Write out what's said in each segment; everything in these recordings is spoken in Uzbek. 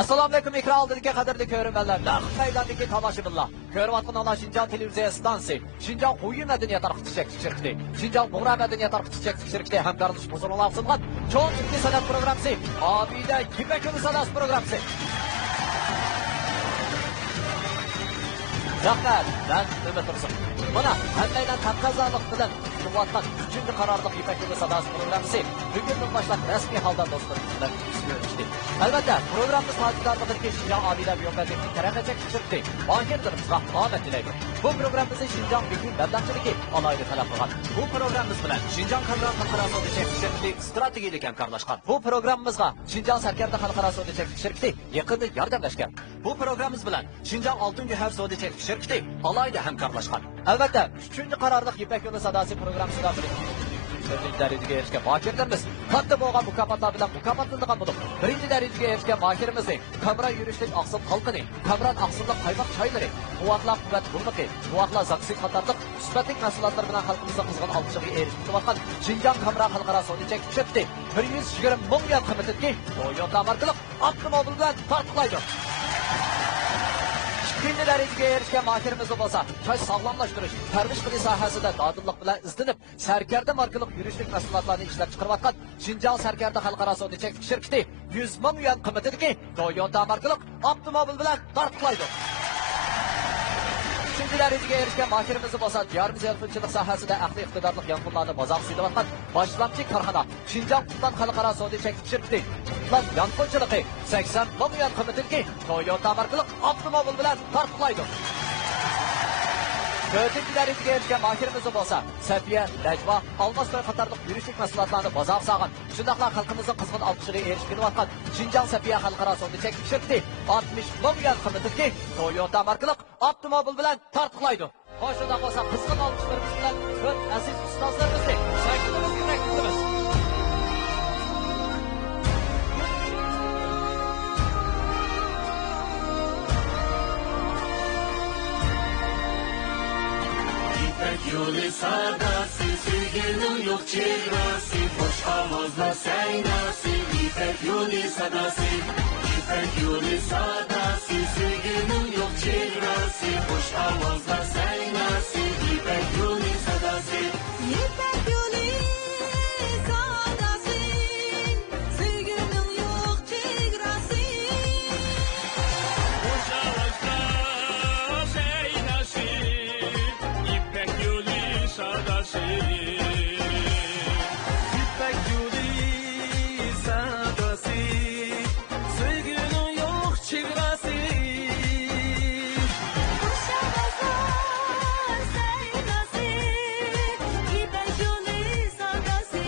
Assalomu alaykum ekran oldidagi qadrli ko'ruvchilar. Naq maydondagi tomoshabinlar. Ko'rayotgan ana Shinjon televiziya stansiya, Shinjon qo'yi madaniyat tarqatishak shirkati, Shinjon Bug'ra madaniyat tarqatishak shirkati hamkorlik bozorlar sungan cho'ng turkiy san'at programmasi, Obida Ipak yo'li san'at programmasi. Rahmat, ben Ümit Tursun. Mana hammaydan taqozolik bilan kutayotgan 3-chi qarorliq Ipak yo'li sadasi programmasi bugundan boshlab rasmiy holda do'stlarimiz bilan ishlaydi. Albatta, programmamiz tadbirkorlariga Shinjon Obida Biyokademik taraqqiyot shirkati bankerlarimizga omad tilaydi. Bu programmamizni Shinjon Buyuk davlatchiligi alayda talab qilgan. Bu programmamiz bilan Shinjon Kamran xalqaro savdo shirkati strategiyalik hamkorlashgan. Bu programmamizga Shinjon Sarkarda xalqaro savdo shirkati yaqinda yordamlashgan. Bu programmamiz bilan Shinjon Oltin Gavhar savdo shirkati alayda hamkorlashgan. Albatta, 3-chi qarorliq Ipak yo'li sadasi programmasida birinchi darajaga erishgan mahirlarimiz katta bo'lgan mukofotlar bilan mukofotlangan bo'lib, birinchi darajaga erishgan mahirimizning Kamran yurishlik aqsim xalqini, Kamran aqsimliq qaymoq choylari, quvvatlar quvvat bulmiqi, quvvatlar zaksi qatorliq sifatli mahsulotlar bilan xalqimizga qizg'in olqishlarga erishib turgan Shinjon Kamran xalqaro savdo shirkati 120 ming yuan qiymatidagi Toyota markali avtomobil bilan tarqalaydi. İkinci dereceye erişken mahirimiz olsa, taş sağlamlaştırış, terbiş qilish sohasida dadillik bilan izlanib, Sarkarda markalık yurishlik mahsulotlarni ishlab chiqarayotgan Shinjon Sarkarda xalqaro savdo shirkati 100 ming yuan qiymatidagi Toyota markalık avtomobil bilan tarqalaydi. Üçüncü dereceye erişken mahirimiz olsa, diyorimiz yalpınçılık sahasida aqli iqtidorlik yanqullarni bozor suylayotgan boshlamchi korxona Shinjon Qutlan xalqaro savdo shirkati Qutlan yanqulchiligi 80 ming yuan qiymatidagi Toyota markalı avtomobil bilan tarqalaydi. Dördüncü dereceye erişken mahirimiz olsa, Safiya, Najva, Almastoy qatorliq yurishlik mahsulotlarni bozor sog'in, shundaqla xalqimizning qizg'in olqishiga erishgan Shinjon Safiya xalqaro savdo shirkati 60 ming yuan qiymatidagi Toyota markalı avtomobil bilan tarqalaydi. Qo'shida bo'lsa qizg'in olqishlarimiz bilan ko'p aziz ustozlarimizni shaklimiz kerak qilamiz. İpek yolu sadası, sevginin yok çevresi, boş avazla seynası. İpek yolu sadası, İpek yolu sadası, sevginin yok çevresi, boş avazla seynası. İpek yolu sadası, İpek yolu sadası, sevginin yok çevresi. boş avazla seynası. İpek yolu sadası, İpek yolu sadası, sevginin yok çevresi. Boşamazlar seynası, İpek yolu sadası.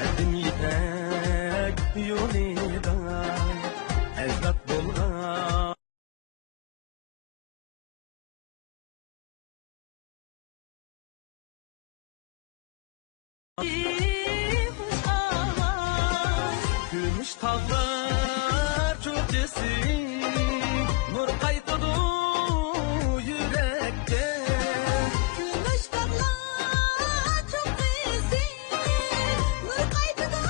Erdim İpek yolida, ecdat bulgan. Kuş avar, Gümüş tağlar çok cesim, nur kaytıdı yürekte. gümüş dağlar çok güzel, nur kaydıda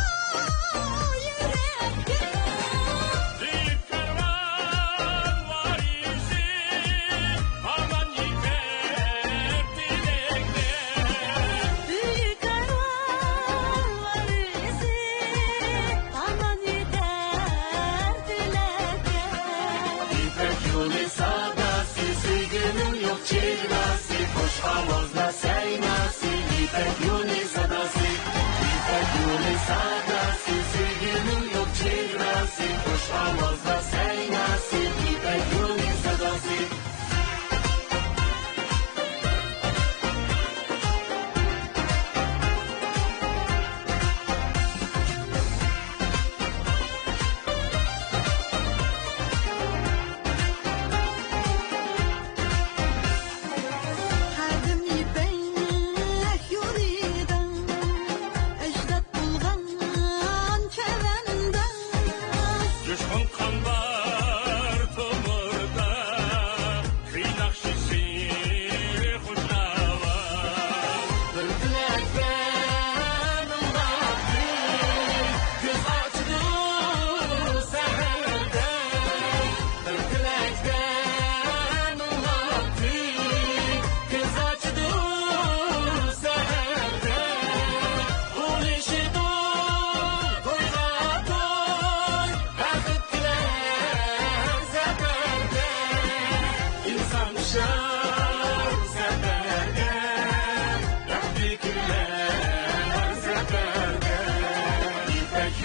yürekte. Büyük kervan var yüzü, aman İpek bilekte. Büyük karvan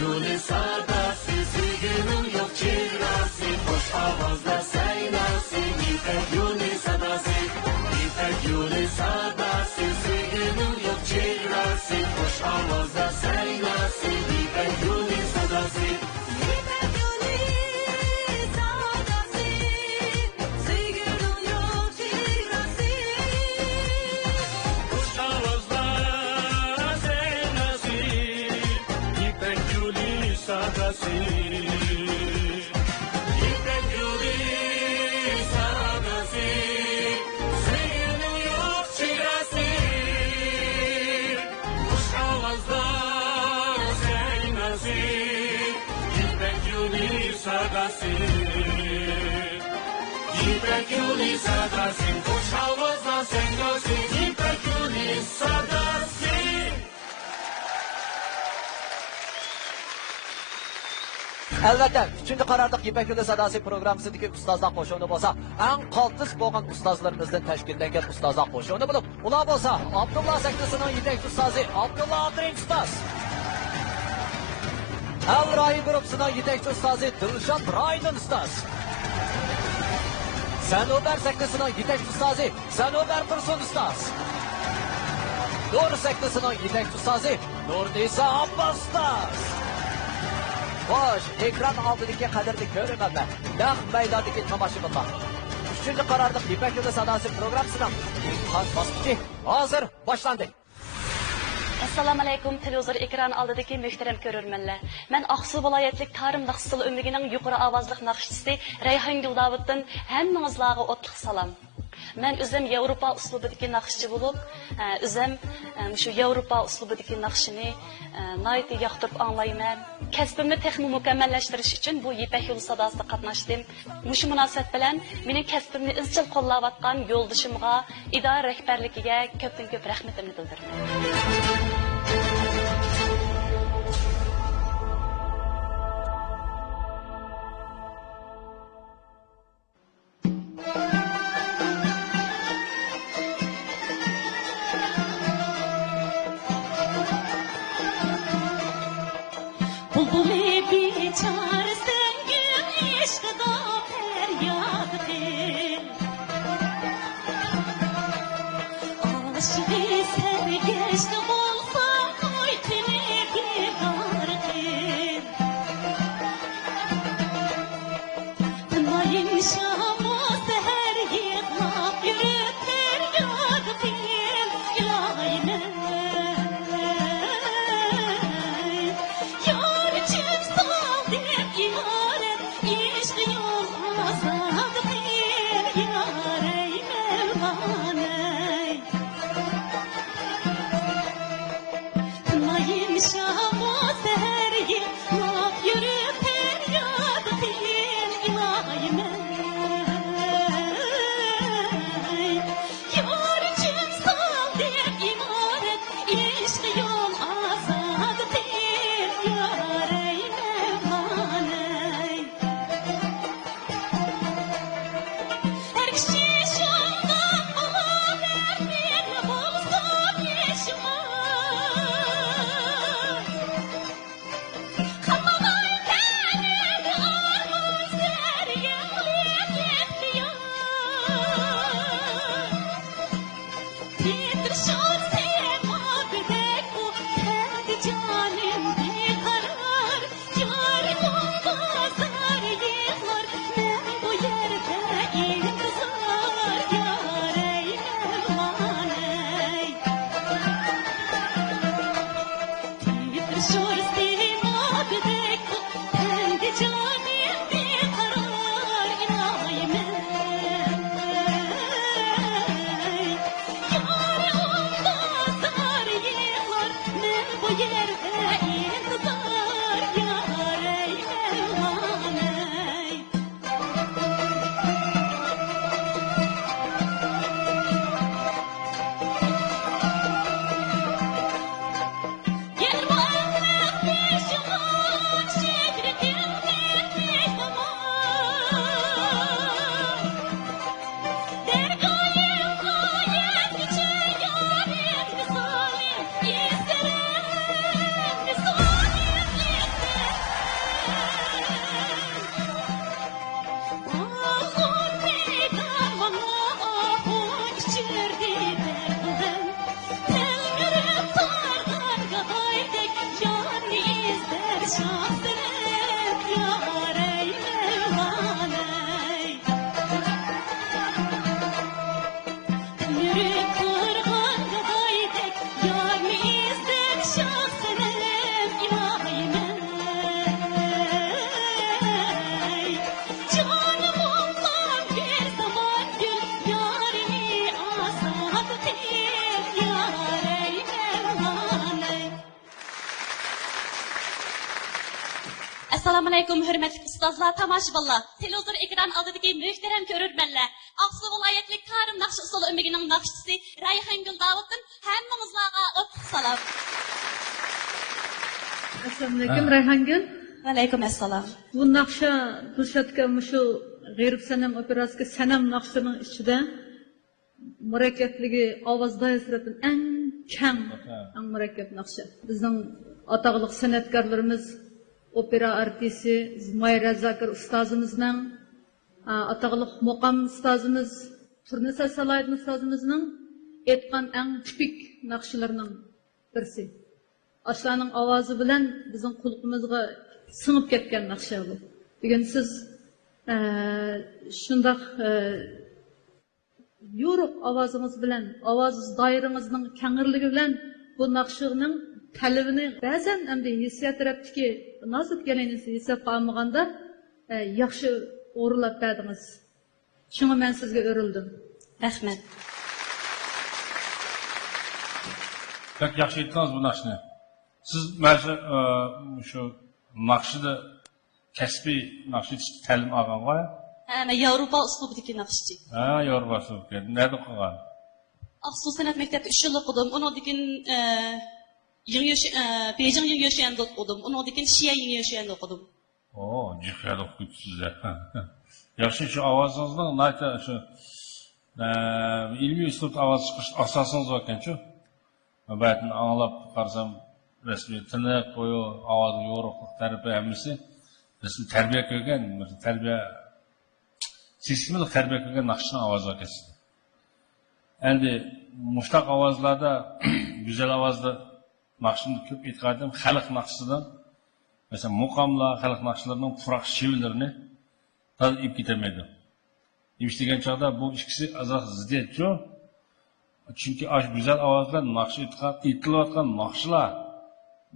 Yuli sadası, sevginin yok çırası, hoş avazda saynası, İpek Yuli sadası, İpek Yuli sadası, sevginin yok çırası, hoş avazda saynası, İpek Yuli sadası. İpek yolu sadası, sevginin yok çırası. Hoş avazda saynası, İpek Yuli sadası. İpek Yuli sadası, sevginin yok çırası, hoş avazda saynası, İpek Yuli sadası. İpek Yuli sadası, hoş avazda saynası, İpek Yuli sadası. Albatta, 3-chi qarorliq Ipak Yo'li sadosi programmasidagi ustozlar qo'shig'i bo'lsa, eng qaltis bo'lgan ustozlarimizdan tashkillangan ustozlar qo'shig'i bo'lib, ular bo'lsa, Abdulloh Saknisining yetakchi ustozi Abdulloh Abdurin ustoz. Al-Rai guruhining yetakchi ustozi Dilshod Raydin ustoz. Sanobar Saknisining yetakchi ustozi Sanobar Tursun ustoz. Nur Saknisining yetakchi ustozi Nurnisa Abbos ustoz. Xo'sh, ekran oldidagi qadrli ko'rganlar, naq maydondagi tomoshabinlar. 3-chi qarorliq Ipak Yo'li sadosi programmasining imtihon bosqichi hozir boshlandi. Assalamu alaykum televizor ekranı aldidagi muhtaram ko'rurmanlar. Men Aqsu viloyatlik Tarimliq stil umrigining yuqori ovozli naqshchisi Rayhon Guldavuddan hammangizlarga o'tliq salom. Men o'zim Yevropa uslubidagi naqshchi bo'lib, o'zim shu Yevropa uslubidagi naqshini nihoyatda yoqtirib anglayman. Kasbimni texnik mukammallashtirish uchun bu Ipak Yo'li sadosida qatnashdim. Shu munosabat bilan mening kasbimni izchil qo'llayotgan yo'ldishimga, idora rahbarligiga ko'pdan ko'p rahmatimni bildiraman. Bulbuli biçarsın gün eşkıda feryat kıl. Aşkı sergeçti olsa oytini divar kıl. Tınmayın şamı seher yıklap yürüp feryat kıl. İlahi Yar için saldım imaret, işki yol azad bir yar ey Mevlane. Tınmayın şamı seher yıklap yürüp feryat kıl ilahi Yar için saldım imaret, işki yol azad bir yar ey Mevlane. Her kişi şandan haber bir bulsam yaşamay. Kalmamay benim armağan ser yağlayıp yetmiyor. Titir şan sema bebek bu kendi canım bir karar. Yarın olmazlar yıklar ben bu yerde intizar yar ey Mevlane. Titir şan sema bebek bu kendi canım bir karar ilahi Yarın olmazlar yıklar ben bu yerde intizar yar ey Mevlane. Gel Muhammed Assalomu alaykum, hurmatli ustozlar, tomoshabinlar, televizor ekran oldidagi muhtaram ko'rurmanlar. Aqsu viloyatlik tarim naqsh usuli ummigining naqshchisi Rayhongul Davuddan hammamizlarga o'tliq salom. Assalomu alaykum Rayhongul. Va alaykum assalom. Bu naqsha Dilshodga shu g'ayib sanam operasiga sanam naqshining ichida murakkabligi ovoz doirasidan eng keng, eng murakkab naqsha. Bizning ataqli san'atkorlarimiz opera artisti Zumayra Zakir ustozimizning, ataqli muqam ustozimiz Turnisa Salayevning ustozimizning aytgan eng tipik naqshlarining birisi. Ashlarning ovozi bilan bizning qulqimizga singib ketgan naqsha bu. Bugun siz shundoq yo'ruq ovozingiz bilan, ovoz doiringizning kengirligi bilan bu naqshining talabini ba'zan hamda hissiyat tarafdagi nozik galanisi hisobga olmaganda yaxshi o'rlab berdingiz. Shunga men sizga o'rildim. Rahmat. Pek yaxshi aytdingiz bu naqshni. Siz mana shu naqshida kasbiy naqsh ta'lim olganmi? Men Yevropa uslubidagi naqshchi. Yevropa uslubida. Nerede qilgan? Aqsu san'at maktabi 3 yil o'qidim. Undan keyin Beijing Yingyoshanda o'qidim. Undan keyin Xia Yingyoshanda o'qidim. Jihad o'qituvchisiz. Yaxshi shu ovozingizning nayta shu ilmiy uslub ovoz chiqish asosingiz ekan-ku. Batni anglab qarsam rasmiy tiniq qo'yu ovoz yo'riqlik tarafi hammasi rasmiy tarbiya ko'rgan, tarbiya sistemli tarbiya ko'rgan naqshni ovozi ekan. Endi mushtaq ovozlarda güzel ovozda naqshni ko'p aytgandim, xalq naqshidan mesela muqamlar, xalq naqshlarining puroq shivlarini tal ip ketamaydi. Demiş degan chog'da bu ikkisi azoq ziddiyatchi. Chunki ash güzel ovozlar naqsh aytilayotgan naqshlar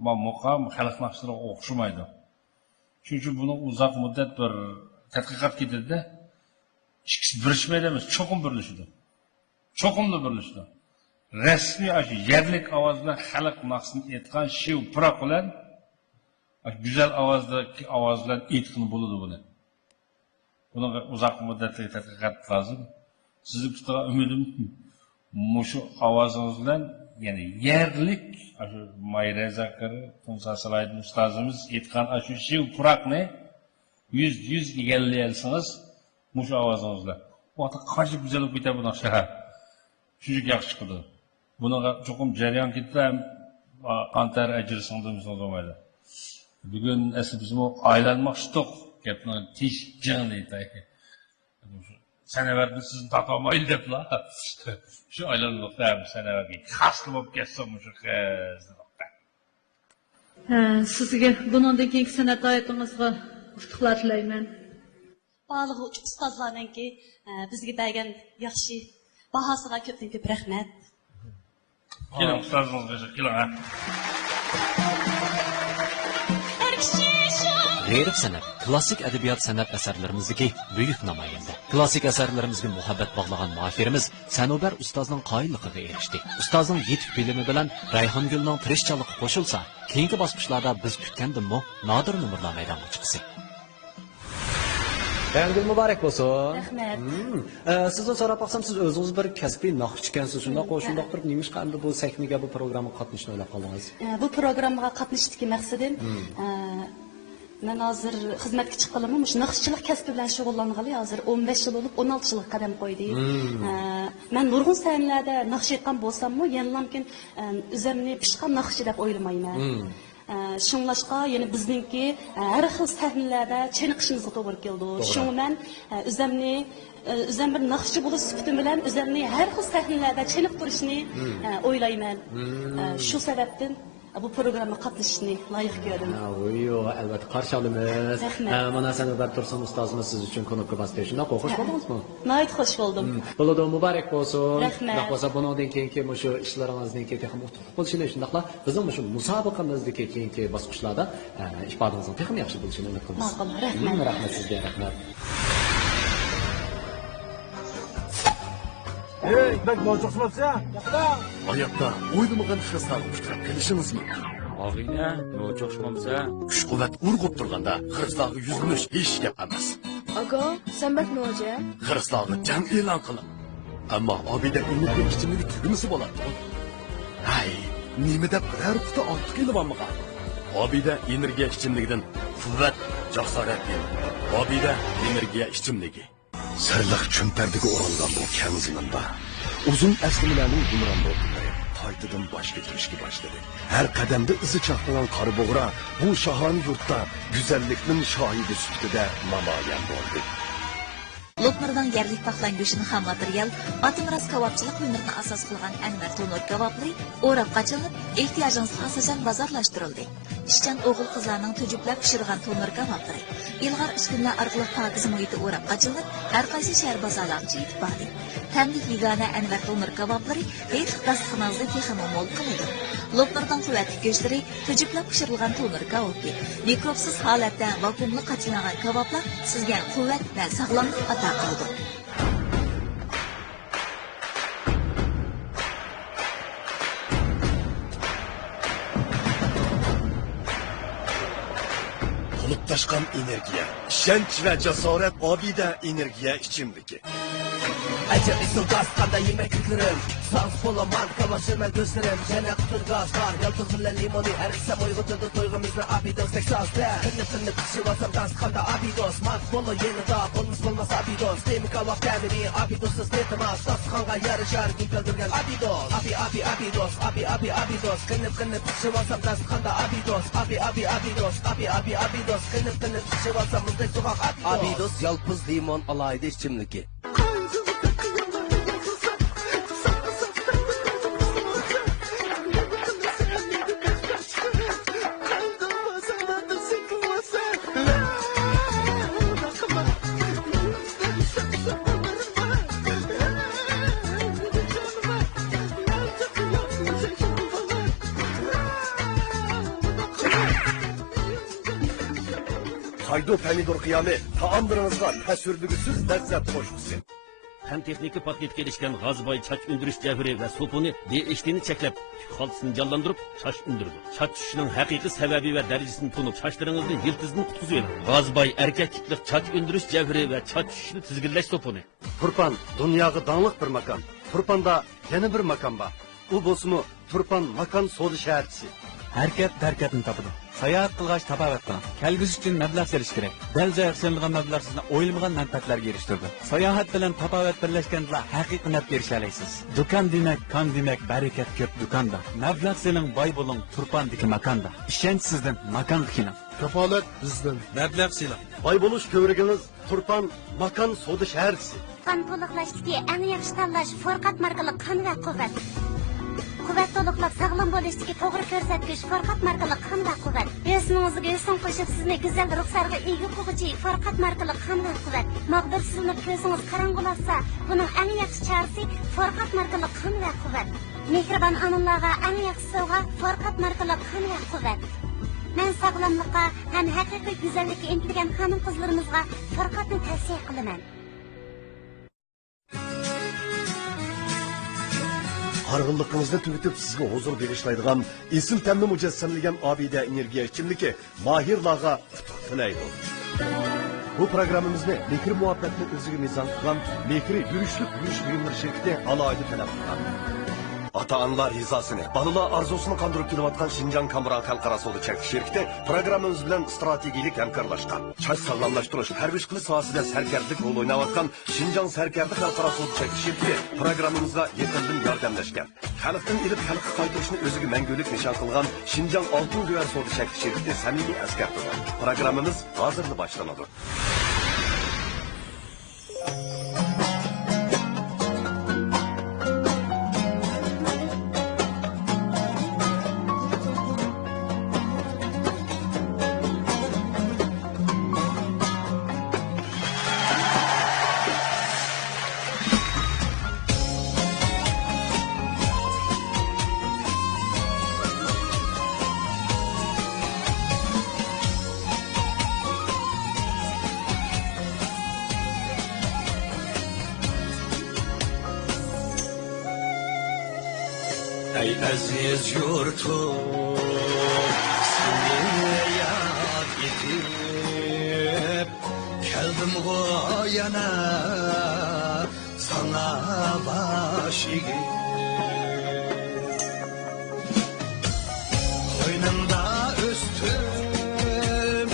va muqam xalq naqshlariga o'xshamaydi. Shuning uchun buni uzoq muddat bir tadqiqot ketadi. Ikkisi birlashmaydi emas, cho'qim birlashadi. Cho'qimli birlashadi. Rasmiy ash yerlik ovozlar xalq naqshini aytgan shiv puroq bilan güzel ovozdagi ovozlar aytqin bo'ladi buni. Bunga uzoq muddatli tadqiqot lazım. Sizning tutgan umidim mushu ovozingiz bilan, ya'ni yerlik shu Mayra Zakir, Turnisa Salayeva ustozimiz aytgan shu shiv puroqni 100 egallayolsangiz mushu ovozingiz bilan. Bu ota qancha go'zal bo'lib ketadi bu naqsha. Shuncha yaxshi chiqdi. Bunga cho'qim jarayon ketdi ham qantar ajr singdirimiz olmaydi. Bugun asli biz bu aylanmoqchidik. Gapni tish jig'ni aytayki. Sanavarni sizni topolmaydi deblar. Shu aylanmoqda ham sanavarga xasli bo'lib ketsa shu qiz. Sizga bundan keyingi san'at hayotingizga utuqlar tilayman. Baliq ustozlarninki bizga bergan yaxshi bahosiga ko'pdan ko'p rahmat. Keling ustozingizga keling. G'ayrib san'at, klassik adabiyot san'at asarlarimizdagi buyuk namoyanda. Klassik asarlarimizga muhabbat bog'lagan muallifimiz Sanobar ustozning qoyilligiga erishdi. Ustozning yetuk bilimi bilan Rayhongulning tirishchanligi qo'shilsa, keyingi bosqichlarda biz kutgandimmo nodir numurlar maydonga chiqsin. Rayhongul muborak bo'lsin. Rahmat. Sizdan so'rab qo'ysam, siz o'zingiz bir kasbiy naqshchi ekansiz. Shundoq bir nimish qanday bu sahnaga bu programmaga qatnashishni o'ylab qoldingiz? Bu programmaga qatnashishdagi maqsadim men hozir xizmatga chiqqanim, shu naqshchilik kasbi bilan shug'ullanganli hozir 15 yil bo'lib 16 yilga qadam qo'ydi. Men nurg'un sahnalarda naqsh aytgan bo'lsam-mu, yanlamkin o'zimni pishqan naqshchi deb o'ylamayman. Şunlaşqa, yani bizningki har xil sahnalarda chiniqishimizga to'g'ri keldi. Shunga men o'zim bir naqshchi bo'lish sifatim bilan o'zimni har xil sahnalarda chiniq turishni o'ylayman. Shu sababdan bu programma qatnashishni loyiq ko'rdim. Yo'q, albatta qarshi olamiz. Mana Sanobar Tursun ustozimiz siz uchun konukka bosdi. Shundoq xush bo'ldingizmi? Nihoyat xush bo'ldim. Bo'ladi, muborak bo'lsin. Rahmat. Bo'lsa bundan keyingi shu ishlaringizning ham utuq bo'lishini shundaqla bizning shu musobaqamizdagi keyingi bosqichlarda ifodangizning ham yaxshi bo'lishini umid qilamiz. Ma'qul, rahmat. Rahmat sizga, rahmat. İpek bozuqsizmapsa? Oyoqda o'ylamagan hisob uchrab kelishingizmi? Ağıyla, ne çoşmamsa? Kuch quvvat urg'ib turganda xiristlarga yuzlanish hech gap emas. Aga, sen bak ne olacak? Xiristlarga jang e'lon qilib. Ammo Obida energiya ichimligi tugmasi bo'ladi. Hay, nima deb biror quti ortiq kelibammiqa? Obida energiya ichimligidan quvvat, jasorat keldi. Obida energiya ichimligi. Sirliq cho'mpardiga o'ralgan bu keng ziminda uzun aslimalarning gumron bo'lganlari qaytadan bosh ko'tarishga boshladi. Har qadamda izi chaqnagan qora bo'g'ra bu shahoni yurtda go'zallikning shohidi sifatida namoyon bo'ldi. Lopnurdan yerlik paxlan go'shini ham material, atımraz kavapçılık hünerini asas kılgan Enver Tonur kavaplı, orap kaçılıp, ihtiyacınızı asacan bazarlaştırıldı. İşçen oğul kızlarının tücüplep pişirgen tonur kavapları, ilgar üskünler arqılıq pakiz muhiti orap kaçılıp, her qaysi şehir bazarlarıcı yetip bağlı. Temlik vigana Enver Tonur kavapları, heytlik dastıqınazlı teximi mol kılıdı. Lopnurdan kuvvetli göçleri, tücüplep pişirilgen tonur kavaplı, mikropsuz halatta vakumlu kaçılanan kavaplar, sizgen kuvvet ve sağlamlık ata qildi. Bulutlaşkan energiya, ishonch va jasorat Obida energiya ichimligi. Acayip gaz kanda yemek yüklerim. Sağ sola marka başıma gözlerim. Yana kutur gaz var. Yaltızınla limoni. Her isem uygutudu duygumuzla abidos Texas'ta. Kınıp kışı vasam dans kanda abidos. Mat bolu yeni da olmuş olmaz abidos. Demik avak demini abidosuz netimaz. Dastıkanğa yarışar gültüldürgen abidos. Abidos. Abidos. Kınıp kışı vasam dans kanda abidos. Abidos. Abidos. Kınıp kışı vasam mızdık sokak abidos. Abidos yalpız limon alaydı içimliki. Haydo pomidor qiyami taomlaringizga tasvirligisiz lazzat qo'shsin. Hem texniki patlayıp gelişken Gazbay çaç ündürüş cevheri ve sopunu DHT'ni çeklep haltısını canlandırıp çaç ündürdü. Çaç düşüşünün hakiki sebebi ve derecesini tunup çaçlarınızı yıldızını kutuzuyor. Gazbay erkek kitlik çaç ündürüş cevheri ve çaç düşüşünü tizgirleş sopunu. Turpan dunyoga dağlık bir makam. Turpanda yana bir makam var. U bo'lsa Turpan makan so'di shaharchisi. Harkat-harkatni topadi. Sayohat qilgach tabobat qiling. Kelgusi uchun mablag' serish kerak. Dal zararlangan mablag' sizni o'yilmagan manfaatlarga erishtiradi. Sayohat bilan tabobat birlashganda haqiqiy naf erisha olasiz. Do'kon demak, kon demak, barakat ko'p do'konda. Mablag' sening boy bo'ling Turpandagi makonda. Ishonch sizdan, makon keling. Kafolat bizdan. Mablag' siling. Boy bo'lish ko'vriginiz Turpan makan so'di shaharchisi. Qon to'liqlashdagi eng yaxshi tanlash Forqat markali qon va quvvat. Quvvat to'liqlab sog'lom bo'lishdagi to'g'ri ko'rsatkich Forqat markali qon va quvvat. Esingizga eson qo'shib sizni go'zal ruxsarga ega qiluvchi Forqat markali qon va quvvat. Maqdir sizni ko'zingiz qorong'ulasa, buning eng yaxshi chorasi Forqat markali qon va quvvat. Mehribon onalarga eng yaxshi sovg'a Forqat markali qon va quvvat. Men sog'lomlikqa ham haqiqiy go'zallikka intilgan xonim-qizlarimizga Forqatni tavsiya qilaman. Hargınlıkınızda tügütüp sizge huzur berişlaydigan, isim temni mücessemligen Obida energiya içimliki mahirlarga tilaydi. Bu programımızda Mekri muhabbetini özüge mizan kılan Mekri yürüyüşlük yürüyüş buyumları şirketi alaydı talep kılan. Ata-analar hizasını, balılar arzusunu kandırıp kilovatkan Şinjan Kamuran Halkara Soğdu Çek şirketi programımız bilen stratejilik hemkarlaşkan. Çaş sağlamlaştırış, her bir kılı sahasında serkerlik rol oynavatkan Şinjan Serkerlik Halkara Soğdu Çek şirketi programımızda yakından yardımlaşkan. Halkın ilip halkı kaydırışını özüge mengülük nişan kılgan Şinjan Altın Güver Soğdu Çek şirketi samimi eskertidir. Programımız hazırlı başlanadı. Ey aziz yurtum, yad etip keldim yana sana baş egip koynumda östüm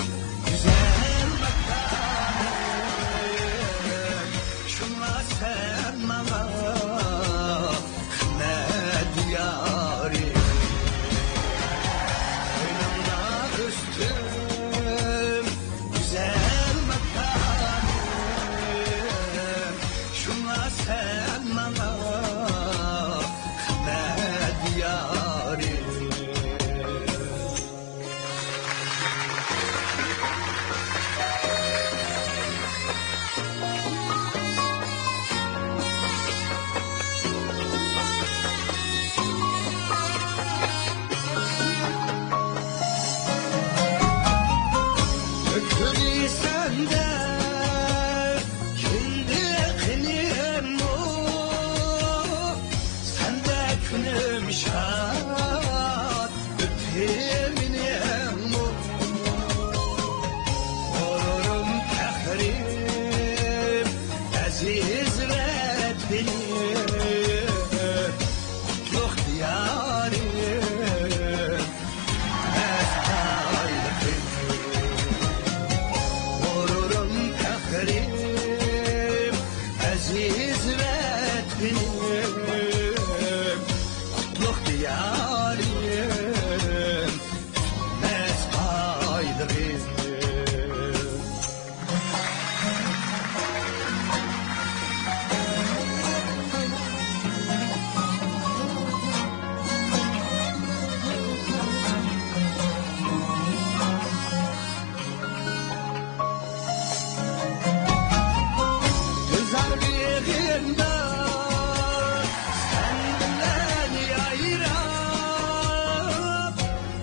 güzel bakarım şuna sen bana ne duyarım koynumda östüm güzel bakarım şuna sen bana ne duyarım Ökülü sende kendi kınım o sende kınım şad öpeminim o orurum tehrim aziz retbenim kutluk diyarım mesaylıkım Orurum tehrim aziz retbenim kutluk diyarım mesaylıkım Güzel bir günde sen bilen yayrab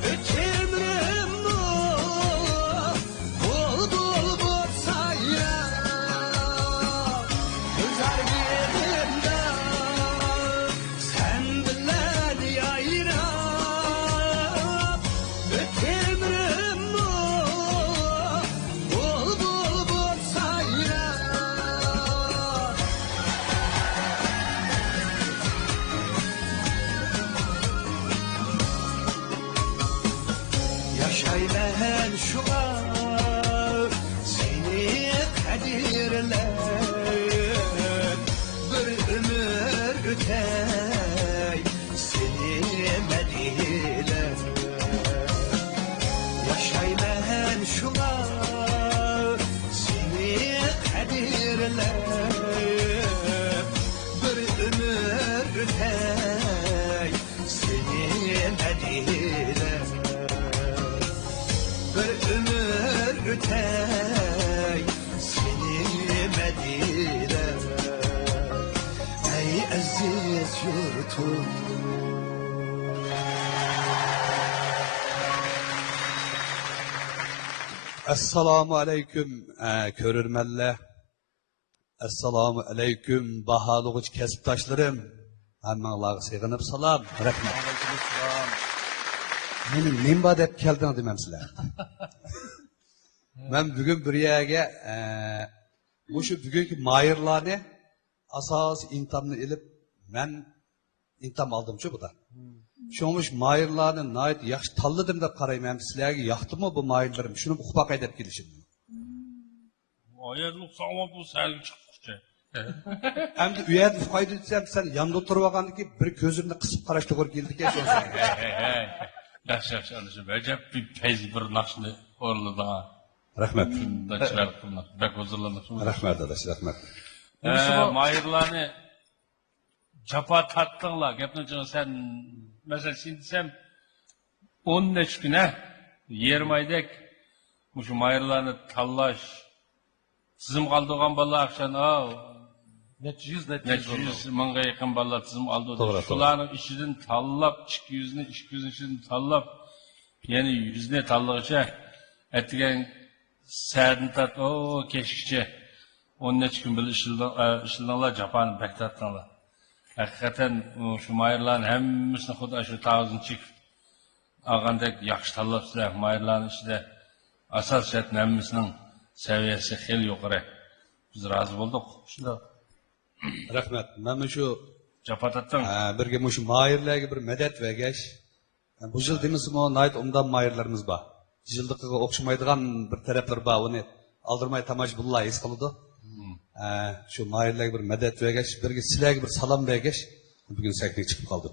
ötümrüm bu buldul bu sayrab Güzel bir günde sen bilen yayrab ötümrüm bu buldul bu sayrab Yaşaymen şu an seni kadirler bir ömür ötey seni mediler Yaşaymen şu an seni kadirler bir ömür ötey seni mediler bir ömür ötey seni mediler ey aziz yurtum Assalamu aleyküm körürmenler. Assalamu aleyküm bahalıgıç kesiptaşlarım. Hammalarga sığınıp salam. Rahmet. Meni nimba deb kelding demem sizlar. Men bugun bir yerga shu bugungi mayirlarni asos intamni ilib men intam oldim-chu buda. Şomuş mayırlarını nayet yaxşı tanladım deb qarayman. Sizlarga yoqdimi bu mayırlarım? Shuni uqbaqay deb kelishim. Oyadlık sağlam bu sergi çıkmıştı. Endi u yerda foyda etsam sen yonda o'tirib olgandiki bir ko'zimni qisib qarash to'g'ri keldi-ku shuncha. Yaxshi yaxshi anashim. Ajab bir feyz bir naqshni o'rnida. Rahmat. Dachilar qilmoq. Bak huzurlanib. Rahmat adash, rahmat. Mayırlarni japa tatdinglar. Gapni sen mesela şimdi desem 10 neç güne 20 aydek şu mayırlarını tallaş tizim kaldırgan balla akşam neç yüz mınga yakın balla tizim aldı. Şuların işinin tallap 200'ünü 200'ün işini tallap yani yüzüne tallagıça ettigen serdin tat keşikçe 10 neç gün böyle işildanlar Japan'ın bektattanlar. Hakikaten şu mayırların hemmisini xuda şu tağızını çıkıp algandek yaxshi tanlab sizlar mayırlarning ichida asos shartning hammasining saviyasi xil yuqori. Biz rozi bo'ldik. Shunday. Rahmat. Mana shu Japatatdan birga shu mayirlarga bir madad vergash. Bu yil demismi, nayt umdan mayirlarimiz bor. Yildiqiga o'xshamaydigan bir taraflar bor, uni aldirmay tamash bulla his qildi. Shu mayirlarga bir madad vergash, birga sizlarga bir salom bergash, bugun sakni chiqib qoldi.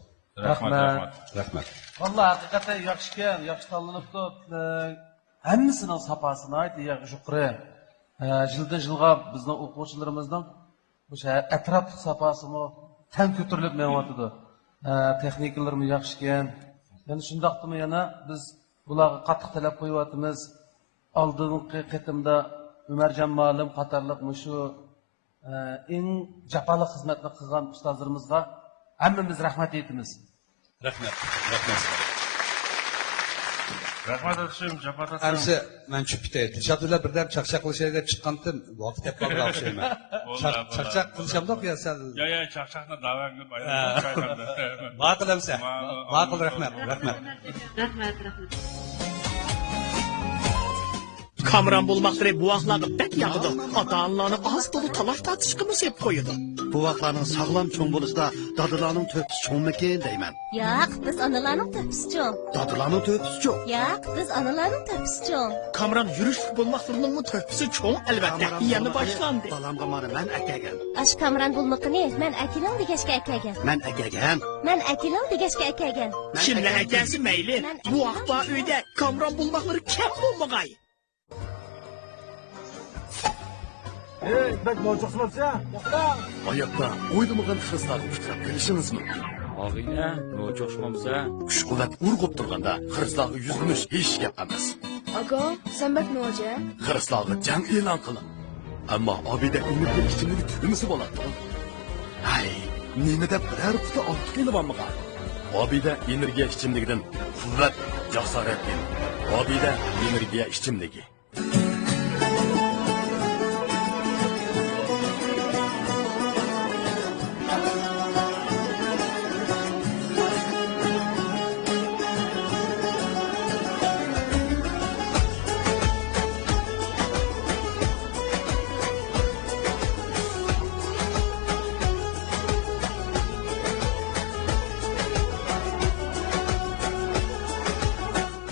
Rahmat. Vallahi haqiqatan yaxshi ekan, yaxshi tanlanibdi. Hammasining sapasini aytdi, yuqori. Yildan yilga bizning o'quvchilarimizning o'sha atrofli sapasimi tan ko'tarilib menyapti. Texnikalarimiz yaxshi ekan. Yani shundaqdimi yana biz bularga qattiq talab qo'yyapmiz. Oldingi qatimda Umarjon muallim qatorliq shu eng jafoli xizmatni qilgan ustozlarimizga hammamiz rahmat aytamiz. Rahmat. Rahmat olsun, Japatat. Hamsi men tushib ketay. Dilshodlar birdan chaqchaq qilishga chiqqandim, vaqt deb qoldi o'xshayman. Chaqchaq qilishamdoq ya sen. Yo, chaqchaqni davom qilib Ma'qulamsa. Ma'qul, rahmat. Rahmat. Kamran bulmaqları bu vaqtlarda bək yağıdı. Ata-analarını az dolu talaş tartışqımı sep qoyudu. Bu vaqtlarning sog'lom cho'ng bo'lishida dadalarning to'pisi cho'ngmikin deyman. Yo'q, biz onalarning to'pisi cho'ng. Dadalarning to'pisi cho'ng. Yo'q, biz onalarning to'pisi cho'ng. Kamran yurishlik bulmaqlarının to'pisi cho'ng albatta. Yana boshlandi. Balamga mana men akagan. Ash Kamran bulmaqini men akiling degashga akagan. Men akagan. Men akiling degashga akagan. Kimlar akasi mayli. Bu vaqtda uyda Kamran bulmaqları kam bo'lmag'ay. Bak mo'jiqsizlar-cha. Oyoqda o'ylamagan xizlarga uchrab kelishimiz mumkin. Og'ina, mo'jiqsizmamsa, Kuch-quvvat urg'ib turganda xizlarga yuzlanish hech gap emas. Aga, sen bak mo'ja. Xizlarga jang e'lon qilin. Ammo obida umidga ichimlik tugmisi bo'ladi. Hay, nima deb biror quti ortiq kelibammigan? Obida energiya ichimligidan quvvat, jasorat kel. Obida energiya ichimligi.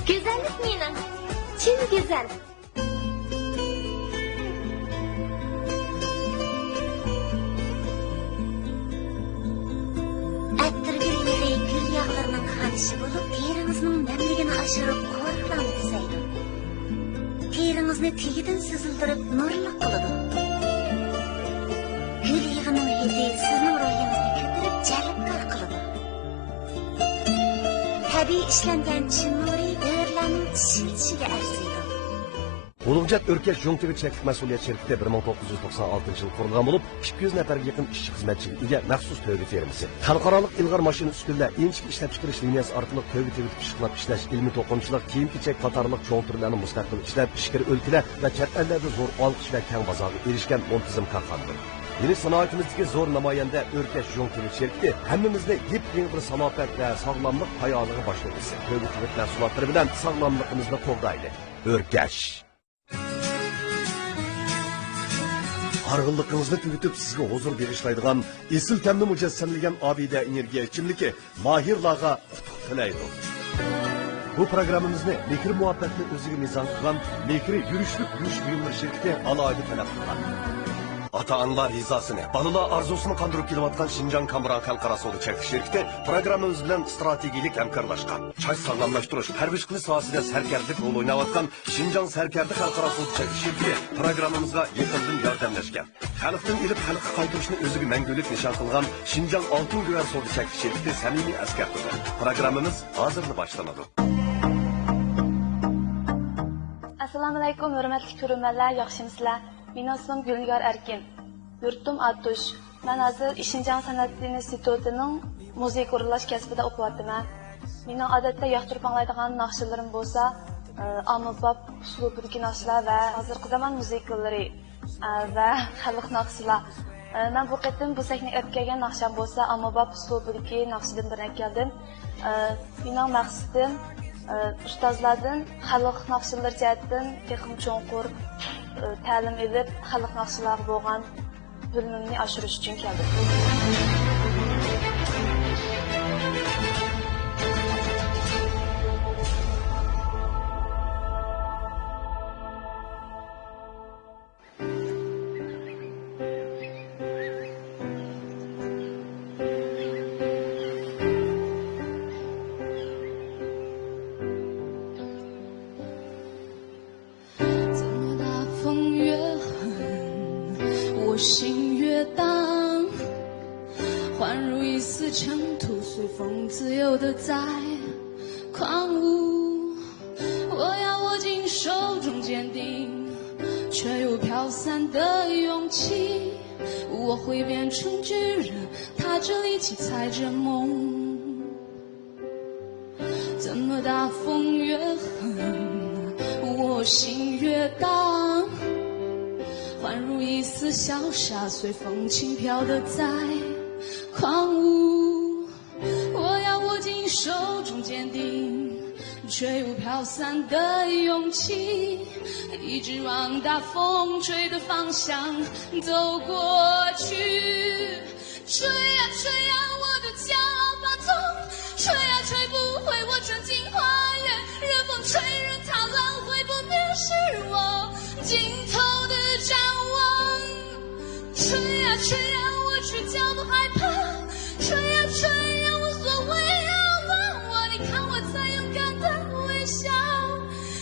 Güzellik mening. Chin go'zal. Attirgulleri gul yağlarının xanishi bo'lib, teringizning namligini oshirib qo'riqlab tuzaydi. Teringizni tegidan sizildirib nurli qiladi. Gul yig'ining hidi sizning ruhingizni ko'tarib jalbkor qiladi. Tabiiy ishlangan chin nuri dörlarning tishiga arziydi. Ulug'jat O'rkash Jo'ngtiri cheklik mas'uliyat shirkati 1996-yil qurilgan bo'lib, 200 nafarga yaqin ishchi xizmatchiga ega maxsus tövbe firmasi. Xalqaro ilg'or mashina ustunlar inchik ishlab chiqarish liniyasi orqali tövbe pishiqlab ishlash, ilmiy to'qimchilik, kiyim-kechak qatorliq cho'ng turlarni mustaqil ishlab, ishkir o'lkalar va chet ellarda zo'r olqish va keng bozorga erishgan muntazam korxonadir. Yeni sanoatimizdagi zo'r namoyanda O'rkash Jo'ngtiri shirkati hammamizni yep-yangi bir sanoat va sog'lomlik hayoliga boshlaydi. Tövbe mahsulotlari bilan sog'lomligimizni qo'llaydi. O'rkash Harg'inligingizni tugitib sizga huzur berishlaydigan esil tamni mujassamlagan Obida energiya ichimligi Mahirlarga qutlug' tilaydi. Bu programmamizni Mekri muvaffaqiyatni o'ziga mezon qilgan Mekri yurishlik yurish buyumlar shirkati alohida talab qilgan. Ata-analar rizasini, balalar arzusini qandirib kelayotgan Şinjan Kamran Xalqaro savdo cheklanish shirkati programmamiz bilan strategik hamkorlashgan. Choy sog'lomlashtirish, parvarish qilish sohasida sarkarlik rol o'ynayotgan Şinjan Sarkardi Xalqaro savdo cheklanish shirkati programmamizga yaqindan yordamlashgan. Xalqdan ilib xalqqa qaytarishni o'ziga mangulik nishon qilgan Şinjan Oltin Guvar savdo cheklanish shirkati samimiy askartdi. Programmamiz hozirda boshlanadi. Assalomu alaykum, hurmatli ko'ruvchilar, yaxshimisizlar? Mening ismim Gulnigar Erkin. Yurtim Atush. Men hozir Şinjan san'at institutining musiqa o'rlash kasbida o'qiyapman. Mening odatda yoqtirib anglaydigan naqshlarim bo'lsa, ommabop uslubidagi naqshlar va hozirgi zamon musiqalari va xalq naqshlar. Men bu qatim bu sahnaga olib kelgan naqsham bo'lsa, ommabop uslubidagi naqshdan birini keldim. Mening maqsadim ustozlardan xalq naqshlar jihatdan texnik cho'nqur ta'lim olib xalq naqshlar bo'lgan bilimimni oshirish uchun keldim.自由的在狂舞，我要握紧手中坚定却又飘散的勇气，我会变成巨人，踏着力气踩着梦，怎么大风越狠，我心越荡，宛如一丝小沙随风轻飘的在狂舞。我要握紧手中坚定却又飘散的勇气，一直往大风吹的方向走过去。吹呀吹呀，我的骄傲放纵，吹呀吹不回我纯净花园，任风吹任它乱，会不灭是我尽头的展望。吹呀吹呀，我却叫不害怕，吹呀吹呀，无所谓要放我，你看我在勇敢的微笑，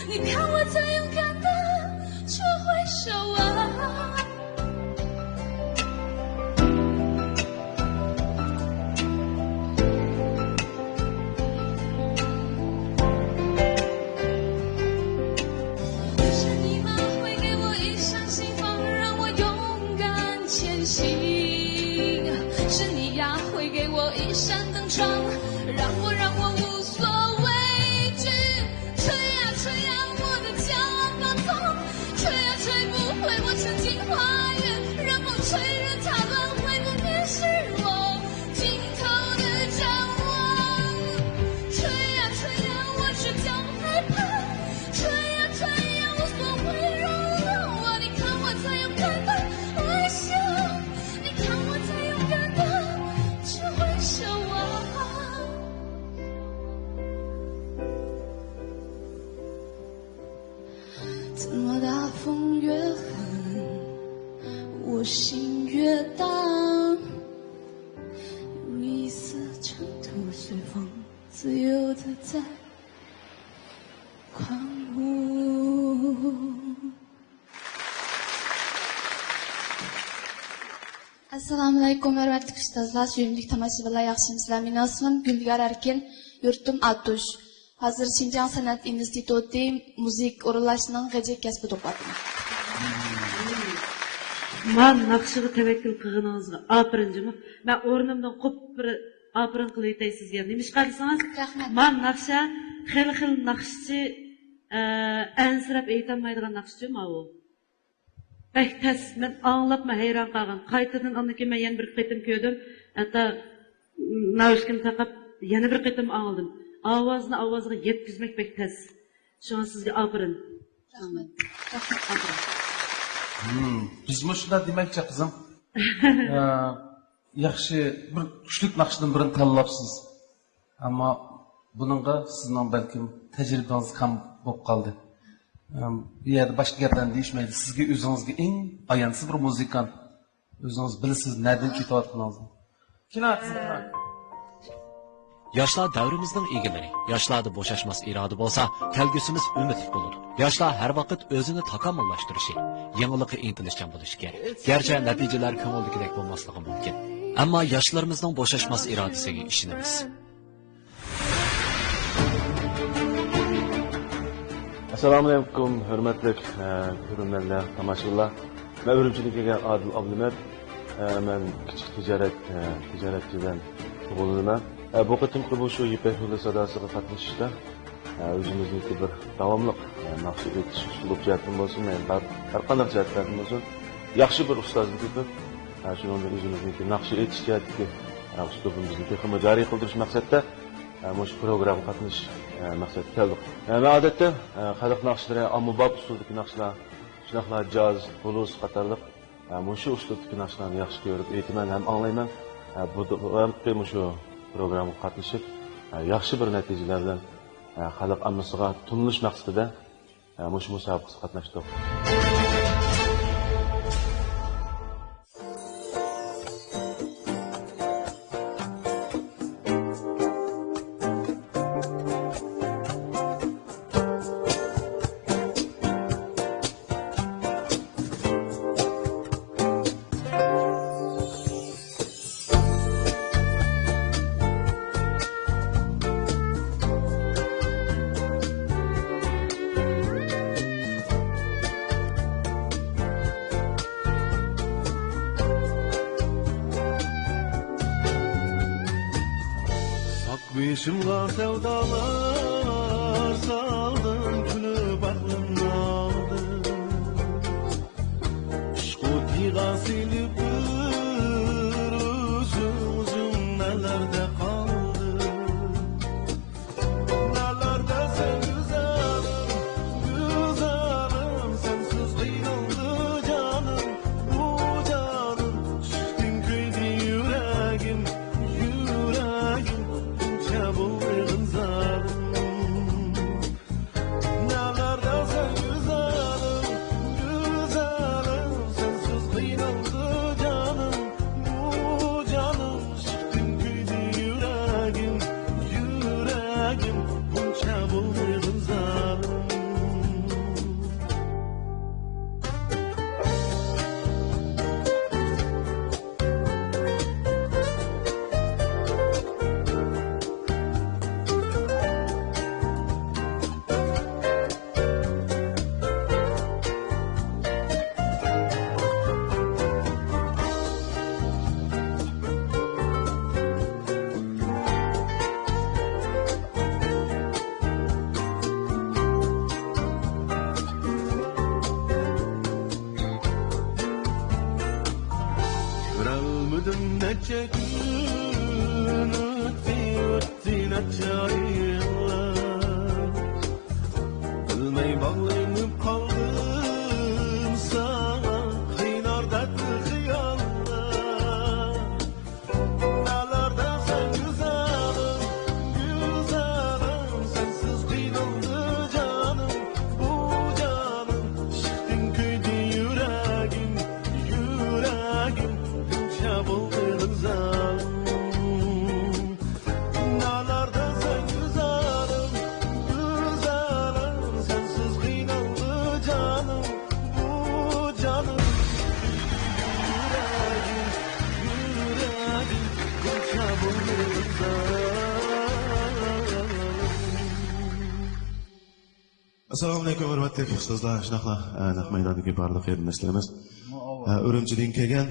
你看我在勇敢的去挥手啊。是你吗？会给我一扇心房，让我勇敢前行。是你呀，会给我一扇灯窗，让我无所畏惧。吹呀吹呀，我的骄傲放纵，吹呀吹不回我纯净花园，任风吹任它乱，会不灭是我尽头的展望。吹呀吹呀，我却叫不害怕，吹呀吹呀，无所谓让我，你看我在勇敢的微笑，你看我在勇敢的去挥手啊。怎么大风越狠，我心越荡，如一丝尘土随风自由的在狂舞。Assalomu alaykum, hurmatli ustozlar, suyimli tomoshabinlar, yaxshimisizlar? Mening ismim Gulgar Erkin, yurtim Atush. Hozir Xinjiang san'at instituti muzik o'rinlashining g'ijik kasbi to'qatim. Man naqshiga tavakkul qilganingizga apirin jimi. Men o'rnimdan qo'p bir apirin qilayotay sizga. Nima ish qilsangiz? Man naqsha xil naqshchi ansirab aytolmaydigan naqshchi u. Bak tas men anglapma hayron qolgan. Qaytadan anniki men yana bir qitim ko'rdim. Hatta naushkin taqib yana bir qitim angladim. Ovozni ovozga yetkazmak bak tas. Shunga sizga apirin. Rahmat. Bizmi shunday demakchi qizim. Yaxshi bir kuchlik naqshdan birini tanlabsiz. Ammo buningga sizning balkim tajribangiz kam bo'lib qoldi. Bu yerda boshqa gaplarni deyishmaydi. Sizga o'zingizga eng ayonsiz bir muzikant. O'zingiz bilasiz nereden ketayotganingizni. Kino qizim. Yoshlar davrimizning egalari. Yoshlarda bo'shashmas iroda bo'lsa, kelgusimiz umidli bo'ladi. Yoshlar har vaqt o'zini takomillashtirishi, yangilikka intilishchan bo'lishi kerak. Garchi natijalar ko'ngildagidek bo'lmasligi mumkin, ammo yoshlarimizning bo'shashmas irodasiga ishonamiz. Assalomu alaykum, hurmatli ko'ruvchilar, tomoshabinlar. Men Urumchiga Adil Abdumat, men kichik tijoratchidan bo'laman. Bu qitimqi bu shu Ipak yo'li sadosiga qatnashishda o'zimizniki bir davomli naqsh etish uslub jihatdan bo'lsin, har qanday jihatdan bo'lsin, yaxshi bir ustozlik etib, shuningdek o'zimizniki naqsh etish jihatdagi uslubimizni texnik joriy qildirish maqsadida shu program qatnashish maqsadga keldik. Men odatda xalq naqshlari, ommabop usuldagi naqshlar, shunaqla jaz, blues qatorliq shu uslubdagi naqshlarni yaxshi ko'rib, aytaman ham anglayman. Bu shu programmaga qatnashib, yaxshi bir natijalar bilan xalq ommasiga tunilish maqsadida shu musobaqaga qatnashdik. Başımda sevdalar saldım, külüp aklım aldı. Şkutiga silip bir uzun nelerde kaldı. Nelerde sen güzelim, güzelim, sensiz kıyıldı canım, bu canım. Çıktın köyde yüreğim, yüreğim. Buldum zalim. Nelerde sen güzelim, güzelim, sensiz kıyıldı canım, bu canım. Çıktın köyde yüreğim, yüreğim, bunca buldum zalim. Görelmedim nece gün ötti nece yıllar. Bilmey bağlanıp kaldım sana, kıynar dertli hıyallar. Nelerde sen güzelim, güzelim, sensiz kıyıldı canım, bu canım. Çıktın köyde yüreğim, yüreğim. Buldum zalim. Nelerde sen güzelim, güzelim, sensiz kıyıldı canım, bu canım. Yüreğim, yüreğim, buldum zalim. Assalomu alaykum hurmatli ustozlar, shunaqla naq maydondagi barliq xizmatchilarimiz, Urumchidan kelgan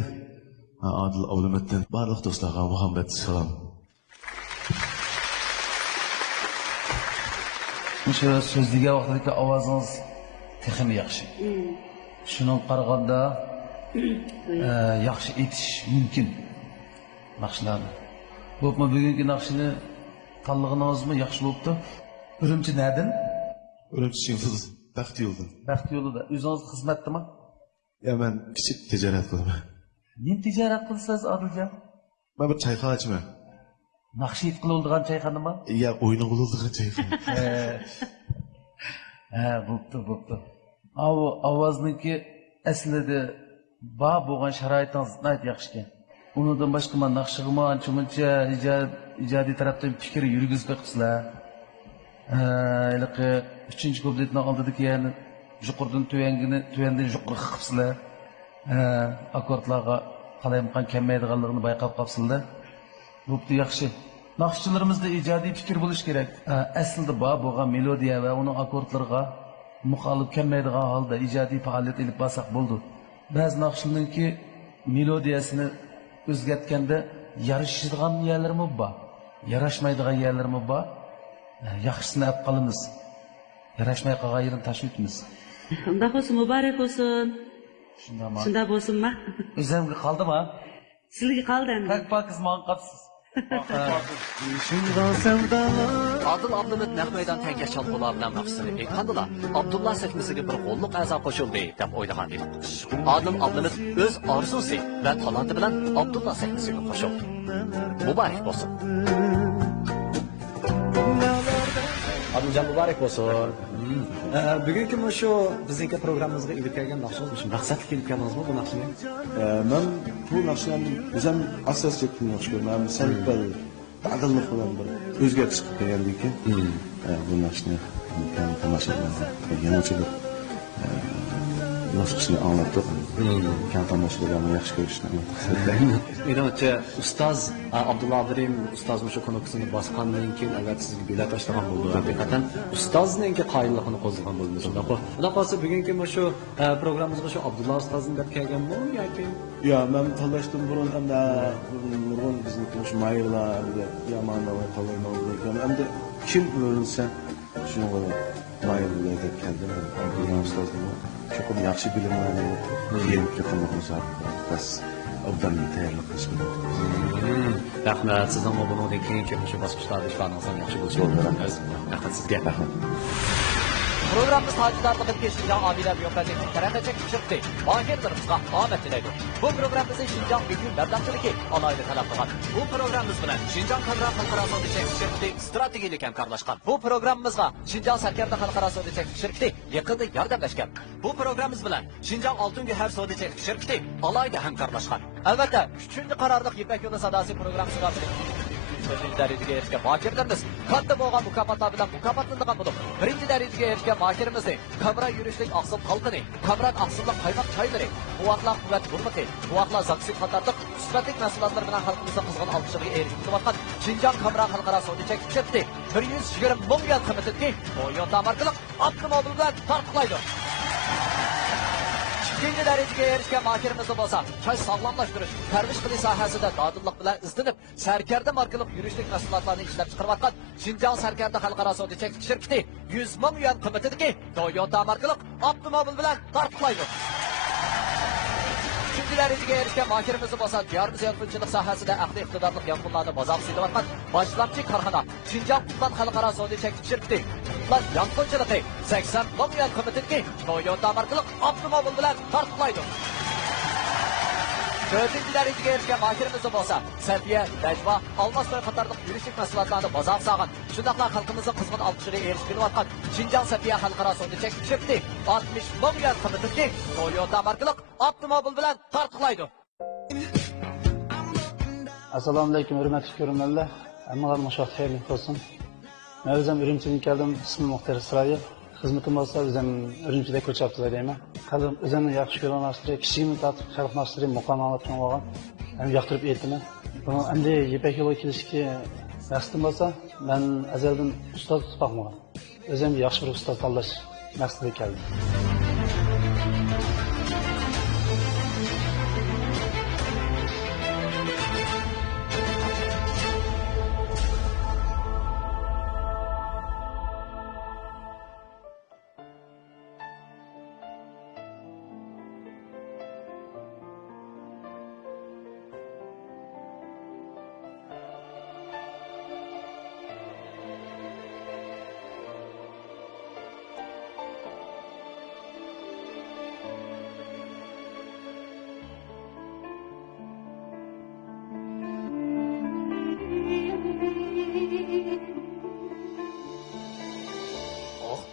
Adil Avlimettin barliq do'stlarga muhabbat salom. O'sha so'zliga vaqtdagi ovozingiz texnik yaxshi. Shunga qaraganda yaxshi aytish mumkin naqshlarni. Bo'pmi, bugungi naqshni tanlaganingizmi yaxshi bo'libdi. Urumchi nerdan? Urumchi Yıldız, Baxt yo'ldan. Baxt yo'lida. O'zingiz xizmatdami? Ya men kichik tijorat qilaman. Nima tijorat qilsangiz, Adiljon? Men bir choyxona ochaman. Naqshid qiladigan choyxonami? Ya, o'yini qiladigan choyxona. Bo'pti. Ovozniki aslida bor bo'lgan sharoitingiz yaxshi ekan. Undan boshqa men naqshig'imi ancha-muncha ijodiy tarafdan fikr yurgizmoqsizlar. Iliqi 3-kubletni oldidagi yani yuqoridan tuyandan yuqori qilibsizlar. Akkordlarga qalayimqan kelmaydiganligini bayqab qolibsizlar. Bo'pti, yaxshi. Naqshchilarimizda ijodiy fikr bo'lish kerak. Aslida bor bo'lgan melodiya va uning akkordlariga muxolif kelmaydigan holda ijodiy faoliyat olib borsak bo'ldi. Ba'zi naqshlarningki melodiyasini o'zgartganda yarashadigan yerlarmi bor, yarashmaydigan yerlarmi bor. Yaxshisini olib qolamiz. Yarashmay qolgan yerini tashib o'tamiz. Unda bo'lsin, muborak bo'lsin. Shunda bo'lsinmi? O'zimga qoldimi? Sizga qoldi endi. Pak pokiz men qolibsiz. Adil Abdullah naq maydon tankash chalg'ular bilan maqsadini aytgandilar. Abdullah sekmisiga bir qo'lliq a'zo qo'shildi deb o'ylagan edik. Adil Abdullah o'z orzusi va talanti bilan Abdullah sekmisiga qo'shildi. Muborak bo'lsin. Adiljon muborak bo'lsin. Bugungi shu bizning programmamizga ilib kelgan naqshimiz maqsadli kelib keldingizmi bu naqshni? Men bu naqshlarni o'zim asosli yaxshi ko'raman. Salbal ta'dillik bilan bir o'zgartirish qilib kelgandik. Bu naqshni tomosha qilib yangicha bir naqshni anglatib, kan tomoshalarni yaxshi ko'rishni. Menimcha ustoz Abdullah Abdurim ustoz shu konusini bosgandan keyin albatta sizga yo'l tashlagan bo'ldi. Haqiqatan ustozning qoyilligini qo'zg'agan bo'ldi. Xudo qolsa bugungi shu programmamizga shu Abdullah ustozni deb kelganmi yoki? Ya, men tanlashdan burun hamda nurg'un bizning shu maylar, yamanlar tanlayman. Hamda kim o'lsa shunga maylar deb keldim. Abdullah ustozni cho'qim yaxshi bilimlarni kelib qilmoqimiz bas obdanni tayyorlab qilishimiz. Rahmat, sizdan bundan keyin shu bosqichlarda ishlaringiz yaxshi bo'lsin. Rahmat sizga. Programımız tacizlarlığı geçtiğinde abiler biyokratik tereddütçek çıktı. Mahirlerimizde Ahmet Dileydi. Bu programımızın Şincan Bütün Berdamçılığı alaylı talaplıgan. Bu programımız bilen Şincan Kadra Halkara Sodicek şirketi stratejilik hemkarlaşkan. Bu programımızda Şincan Serkerda Halkara Sodicek şirketi yakında yardımlaşkan. Bu programımız bilen Şincan Altın Güher Sodicek şirketi alaylı hemkarlaşkan. Elbette 3. kararlıq İpek Yolu Sadası programımızda birinci dereceye erişken mahirlerimiz katta boğan mükafatlar bilen mükafatlandıgan bulup birinci dereceye erişken mahirimizni kamera yürüyüşlük aksıl halkını, kameran aksıllık kaymak çayları, muvaklak kuvvet hurmati, muvaklak zaksit katarlık, süsbetlik mesulatlar bilen halkımızda kızgın alkışlığı erişkin bulmaktan Şincan Kamera Halkara Sodicek şirketi 120 milyon kıymetli Toyota markalık avtomobil bilen tartıklaydı. İkinci dereceye erişken mahirimiz olsa, çay sağlamlaştırış, termiş kılı sahasında dadıllık bilen ısınıp, Serker'de markalık yürüyüşlük mesulatlarını işlep çıkarmaktan, Şincan Serker'de Halkara Sodicek şirketi 100 milyon kıymetindeki Toyota markalık avtomobil bilen tartıklaydı. Üçüncü dereceye erişken mahirimiz olsa, diyarımız yankınçılık sahasında aklı iktidarlık yankınlarını bazak sıydıvatkan, başlamcı karhana, Şincan Kutlan Halkara Sodicek şirketi, Kutlan yankınçılığı 80 milyon kıymetindeki Toyota markalık avtomobil bilen tartıklaydı. Dördüncü dereceye erişken mahirimiz olsa, Serbiye, Necva, Almasoy Katarlık yürüyüşlük mesulatlarını bazak sağan, şundaklar halkımızın kızgın alkışını erişkini vatkan, Şincan Serbiye Halkara Sodicek şirketi 60 milyon kıymetindeki Toyota markalık avtomobil bilen tartıklaydı. Assalomu alaykum, hurmatli ko'ruvchilar. Hammalarga xush xayrli olsun. Men o'zim Urumchidan keldim, ismim Muxtar Isroil. Xizmatim bo'lsa o'zim Urumchida ko'chyapmiz deyman. Qalbim o'zimni yaxshi ko'rganlar, kishini tatib xalqlashtirib muqam anlatgan bo'lgan. Ham yoqtirib aytaman. Buni endi Ipak yo'liga kelishga maqsadim bo'lsa, men azaldan ustoz tutib boqmagan. O'zim yaxshi bir ustoz tanlash maqsadida keldim.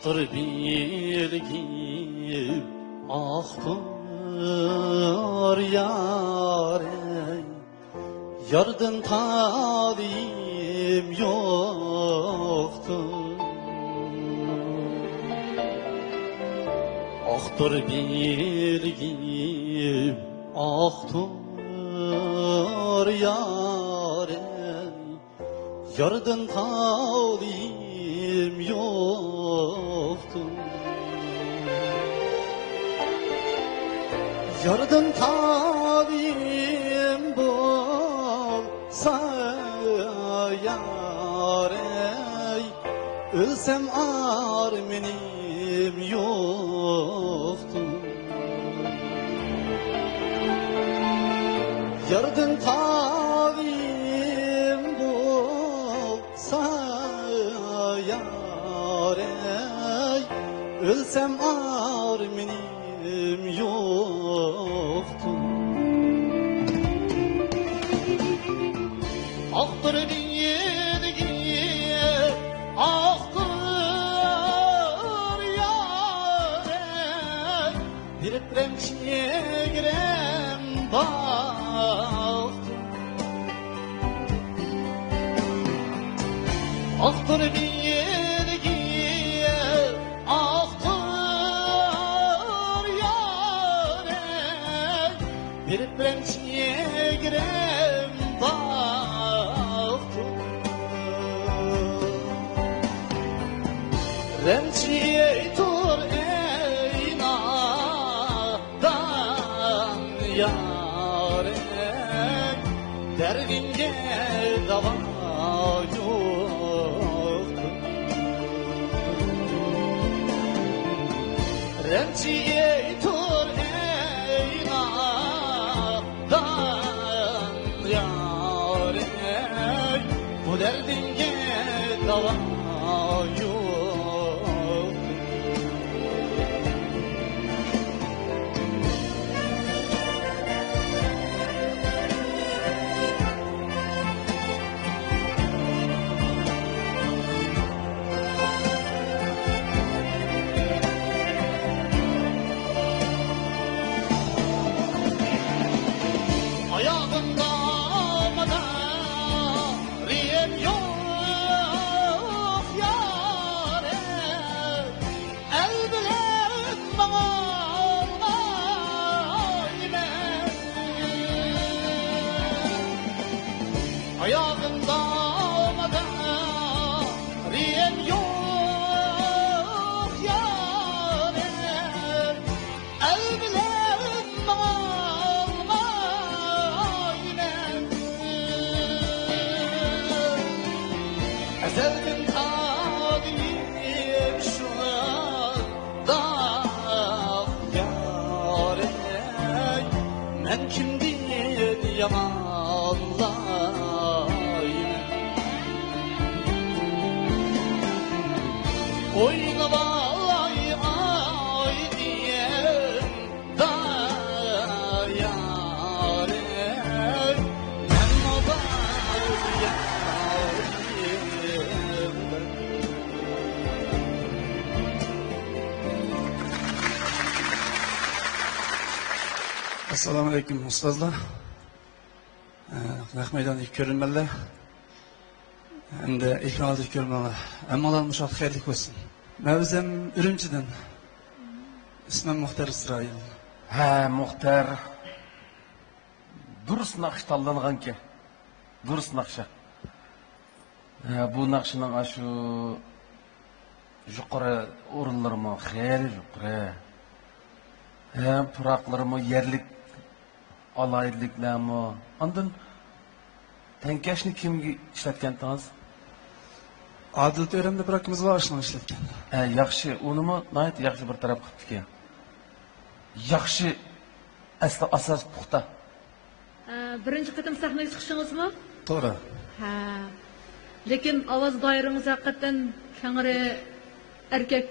Aktır bilgim, aktır yarey, yardım talim yoktur. Aktır bilgim, aktır yarey, yardım talim yoktur. Yardım talim bolsa yarey, ölsem armenim yoktur. Yardım talim bir premçiye girem bak aktır bir yergiye aktır yâre bir premçiye girem bak remçiye tur yâre derdinge dava yok remçiye tur eynadan yâre bu derdinge dava yok ayağında madaryem yok yâre el bilen bağlayme ayağında madaryem yok yâre el bilen ezelden kadim şu anda yâre men kimdir yamanlayım oynamay ay diyem da yâre men Assalomu alaykum ustozlar. Rahmeydondagi ko'rinmalar. Endi ekrandagi ko'rinmalar. Hammalar mushot xayrli bo'lsin. Men o'zim Urumchidan. Ismim Muxtar Isroil. Ha, Muxtar. Durust naqsh tanlanganki. Durust naqsha. Bu naqshning shu yuqori o'rinlarimi xeyli yuqori. Hem pıraqlarımı yerlik alaylıklarımı ondan tenkeşni kimga işletken tanız? Adil Tören'de bırakımız var aşkına işletken. Yaxşı, onu mu? Nayet yaxşı bir taraf kıptı ki. Yaxşı asla asas puxta. Birinci kıtım sahneye çıkışınız mı? Doğru. Ha. Lekin avaz dairiniz hakikaten şangırı erkek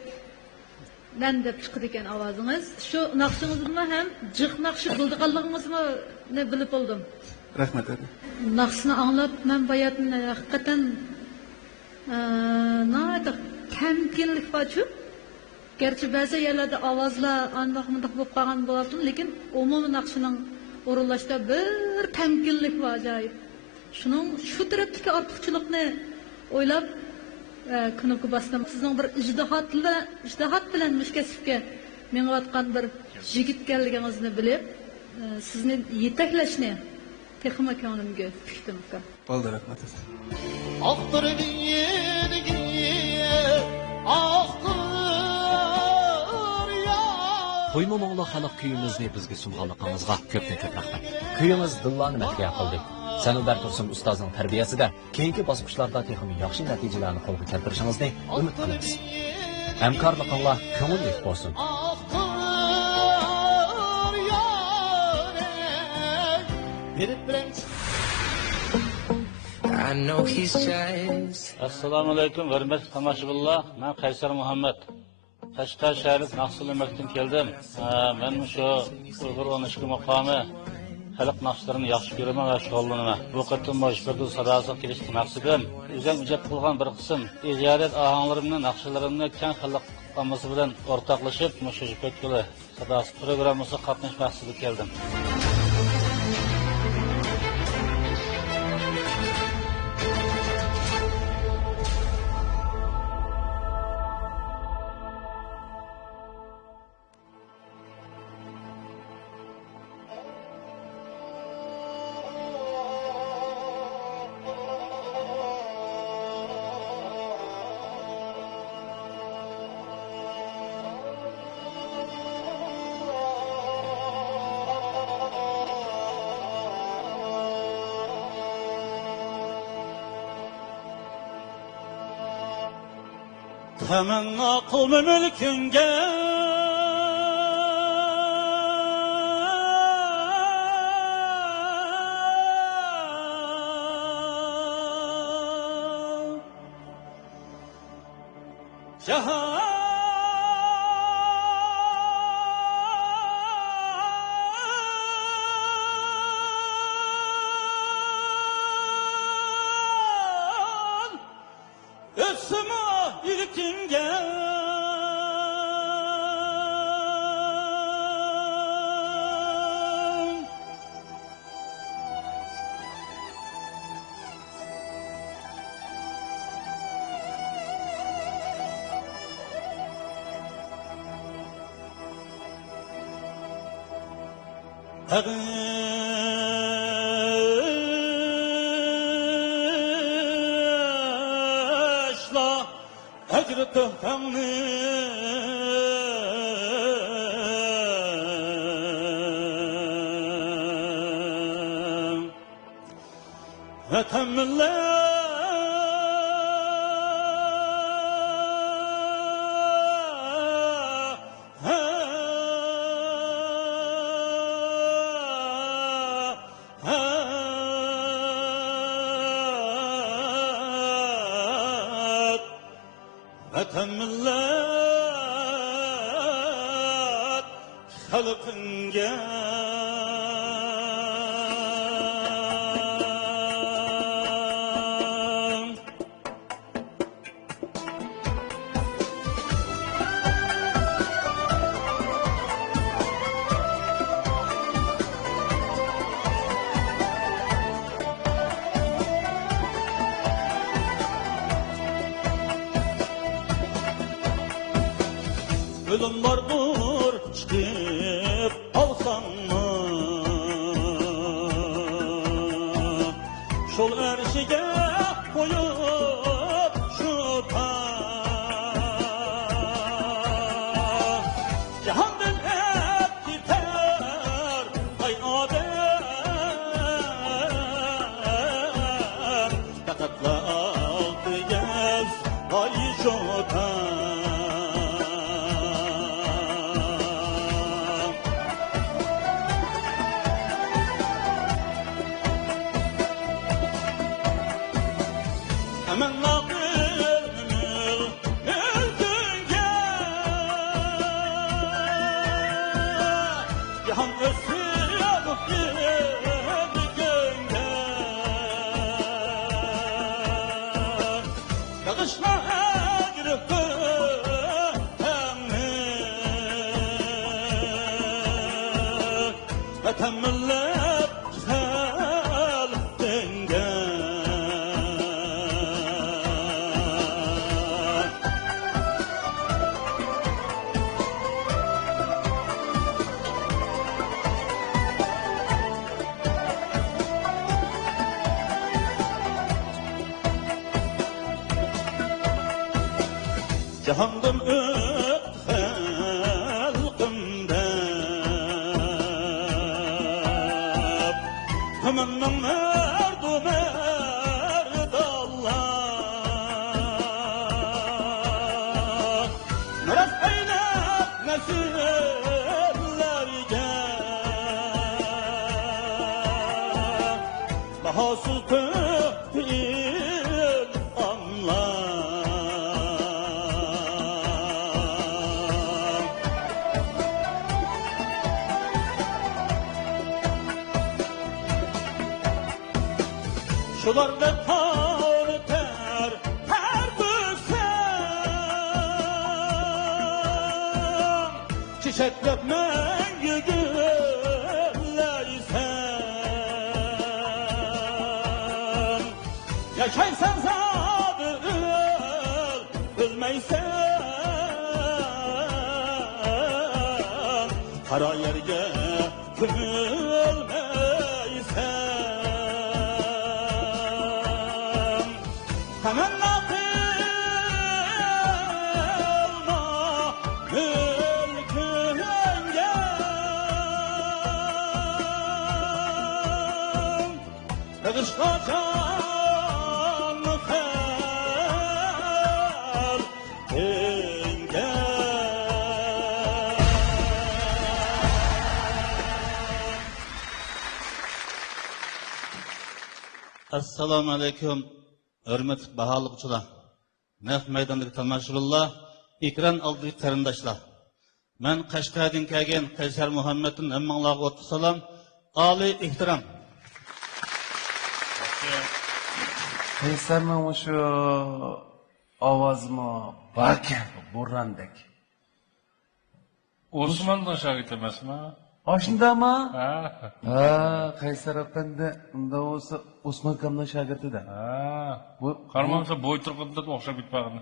ben de çıkıdı iken avazınız. Şu naqşınızda hem cık naqşı kıldıqanlığınız mı ne bilip oldum. Rahmet abi. Naqşını anlat ben bayatın hakikaten nayda temkinlik var şu. Gerçi bazı yerlerde avazla anlaqmındak болып қалған болатын, lekin umumu naqşının orunlaşta bir temkinlik var acayip. Şunun şu taraftaki artıqçılıqni oylab kınıkı bastım. Sizin bir ijdihat bilen müşkesifke meňiwatkan bir jigit geldiğinizni bilip, sizni yetekleşni texima köňümge pikdim. Boldy, rahmat. Aktır bir yergiye aktır yâre Toyma moğlu xalq kuyimizni bizga sunganligingizga ko'pdan-ko'p rahmat. Kuyimiz dillarni mahliya qildi. Sanobar Tursun ustozning tarbiyasida keyingi bosqichlarda texnik yaxshi natijalarni qo'lga keltirishingizni umid qilamiz. Hamkorliginglar ko'ngilli bo'lsin. Assalomu alaykum, hurmatli tomoshabinlar. Men Qaysar Muhammad. Qashqar shahridan Naqshlimakdan keldim. Men shu Uyg'ur 12 maqomi xalq naqshlarini yaxshi ko'raman va shug'ullanaman. Bu qatim Moshbirdu sadosiga kelishga maqsadim o'zim ijod qilgan bir qism ijodiyat ohanglarimni, naqshlarimni keng xalq Amması bilan ortaqlaşıb, məşə Pötkülü Sadası programması qatnaşmaqçılık geldim. Hemen aklımı mülkünge Cahan Ötsüma ilkinge Ağışla ecri töhfemni Ötemmille Vatan millet halkınga Ölüm vardır çıkıp alsan mı? Şol erşige koyup şu ta Cihandan hep gider ay adem Takatla altı gez ay şu ta Hemen nakılmül mülkünge Cihan ösüyor bir gönge Yakışma girip Vatan millet güzel denge Cihandım öt halkımda Hemen merdu merdallah Merak eylep nesillerge Bahasız tühtil anlar Şular vefalı ter her büsen Yaşaysan zadı ölmeysen kara yerge gömülmeysen temenna kılma mülkünge Kışkacan ferhenge Assalomu alaykum, hurmatli baholikchilar. Naq maydondagi tomoshabinlar, ekran oldidagi qarindoshlar. Men Qashqardan kelgan Qaysar Muhammaddan hammanglarga o'tib salom, oliy ehtirom. Qaysarning o'sha ovozimi barkan, bo'randek. Osman'dan şagird emasmi? Oshindami? Ha, Qaysar apandi unda bo'lsa Osman kamdan shogirdida. Bu qarmamsa bo'y turqinda o'xshab ketmag'in.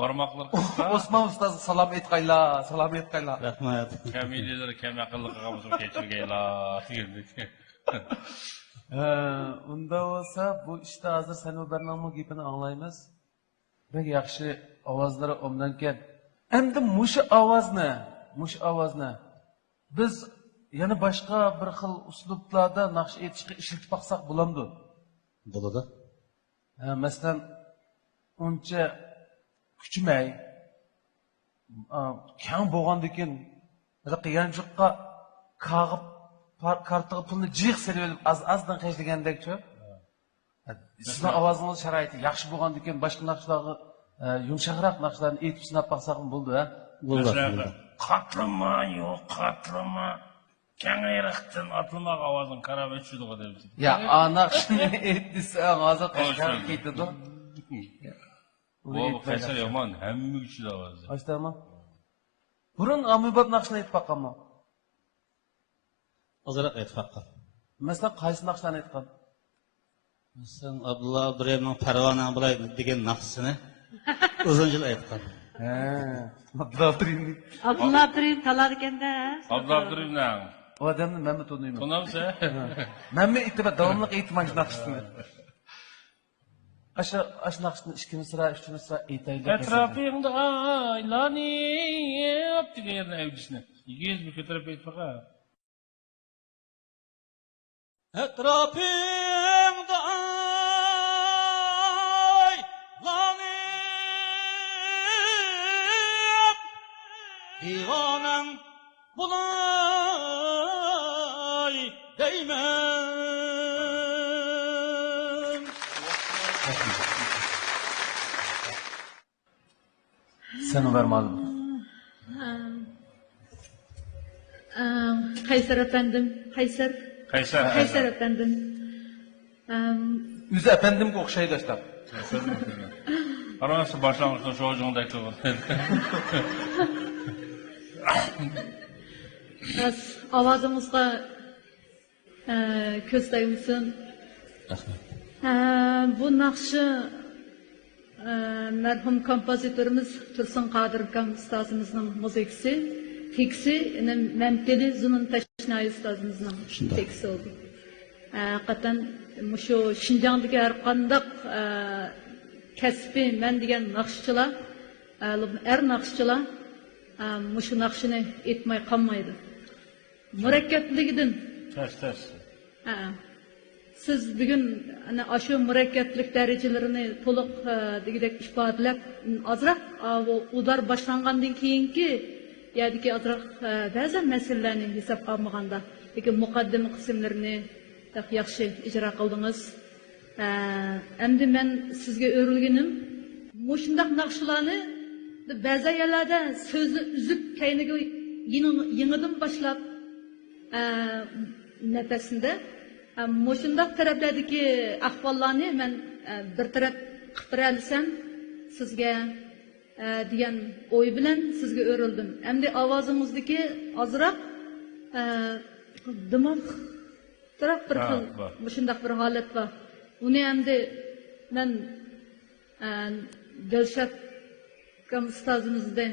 Barmoqlar qisqa. Osman ustoz salom aytqaylar, salom aytqaylar. Rahmat. Kamililar kam aqlli qilganmiz kechirgaylar degandik. Unda bo'lsa bu ishda hozir Sanobarning gapini anglaymiz. Bek yaxshi ovozlari omdankan. Endi mush ovozni biz yana boshqa bir xil uslublarda naqsh aytishga ishlatib baqsaq bo'lamdi. Bo'ladi. Masalan, uncha kuchmay, kang bo'lgandan keyin yanchiqqa qag'ib kartaga pulni jiq serib azdan qashlagandek-chi. Sizning ovozingiz sharoiti yaxshi bo'lgandan keyin boshqa naqshlarga yumshoqroq naqshlarni aytib sinab baqsaq bo'ldi, ha? Bo'ldi. Qatlama, yo'q, qatlama. Kengayroqdan atlamoq ovozini qarab aytishdi deb. Ya, naqshni aytdisang, hozir qashqarib ketdi-da. Bu Qaysar yomon, hamma kuchli ovoz. Ashtami? Burun amibab naqshni aytib baqammi? Ozroq aytib baqqan. Masalan, qaysi naqshlarni aytgan? Masalan, Abdulla Abdurrahimning Parvona bo'lay degan naqshini uzun yil aytgan. Abdulla Abdurrahim talar ekanda. Abdulla Abdurrahimning. O odamni men tanıyman. Tanamsa? Men aytib davomli aytman naqshni. Aşa naqshni ikkimiz sira aytaylik. Atrofingda aylanib degan yerni aytishni. 200 ming ko'tarib aytmaqa. Etrafımda aylanıp divanem bulay değmem. Sen ver malum. Qaysar efendim, Qaysar efendim. O'zi efendimga o'xshaydi ashtab. Qarasa boshlang'ishda sho'jingdek bo'ldi. Biz ovozimizga ko'z qo'ymisin. Bu naqshi merhum kompozitorimiz Tursun Qodir akam ustozimizning musiqasi, teksti Mamteli Zunun Tashnay ustozimizning teksti oldu. Hakikaten şu Şinjan'daki her qandaq kasbi men degan naqshchilar, naqshchilar şu naqshini aytmay qolmaydi. Murakkabligidan. Tez. Siz bugun ana shu murakkablik darajalarini to'liq degidek ifodalab, azroq udar boshlangandan keyingi yadiki azroq ba'zan masalalarni hisobga olmaganda, lekin muqaddima qismlarini yaxshi ijro qildingiz. Endi men sizga o'rilganim, mushundaq naqshlarni ba'zi yerlarda so'zni uzib kayniga yangidan boshlab nafasida mushundaq taraflardagi ahvollarni men bir taraf qilib beralsam sizga degan o'y bilan sizga o'rildim. Endi ovozingizdagi ozroq dimoq taraf bir xil mushundaq bir holat bor. Uni endi men Dilshod kam ustozimizdan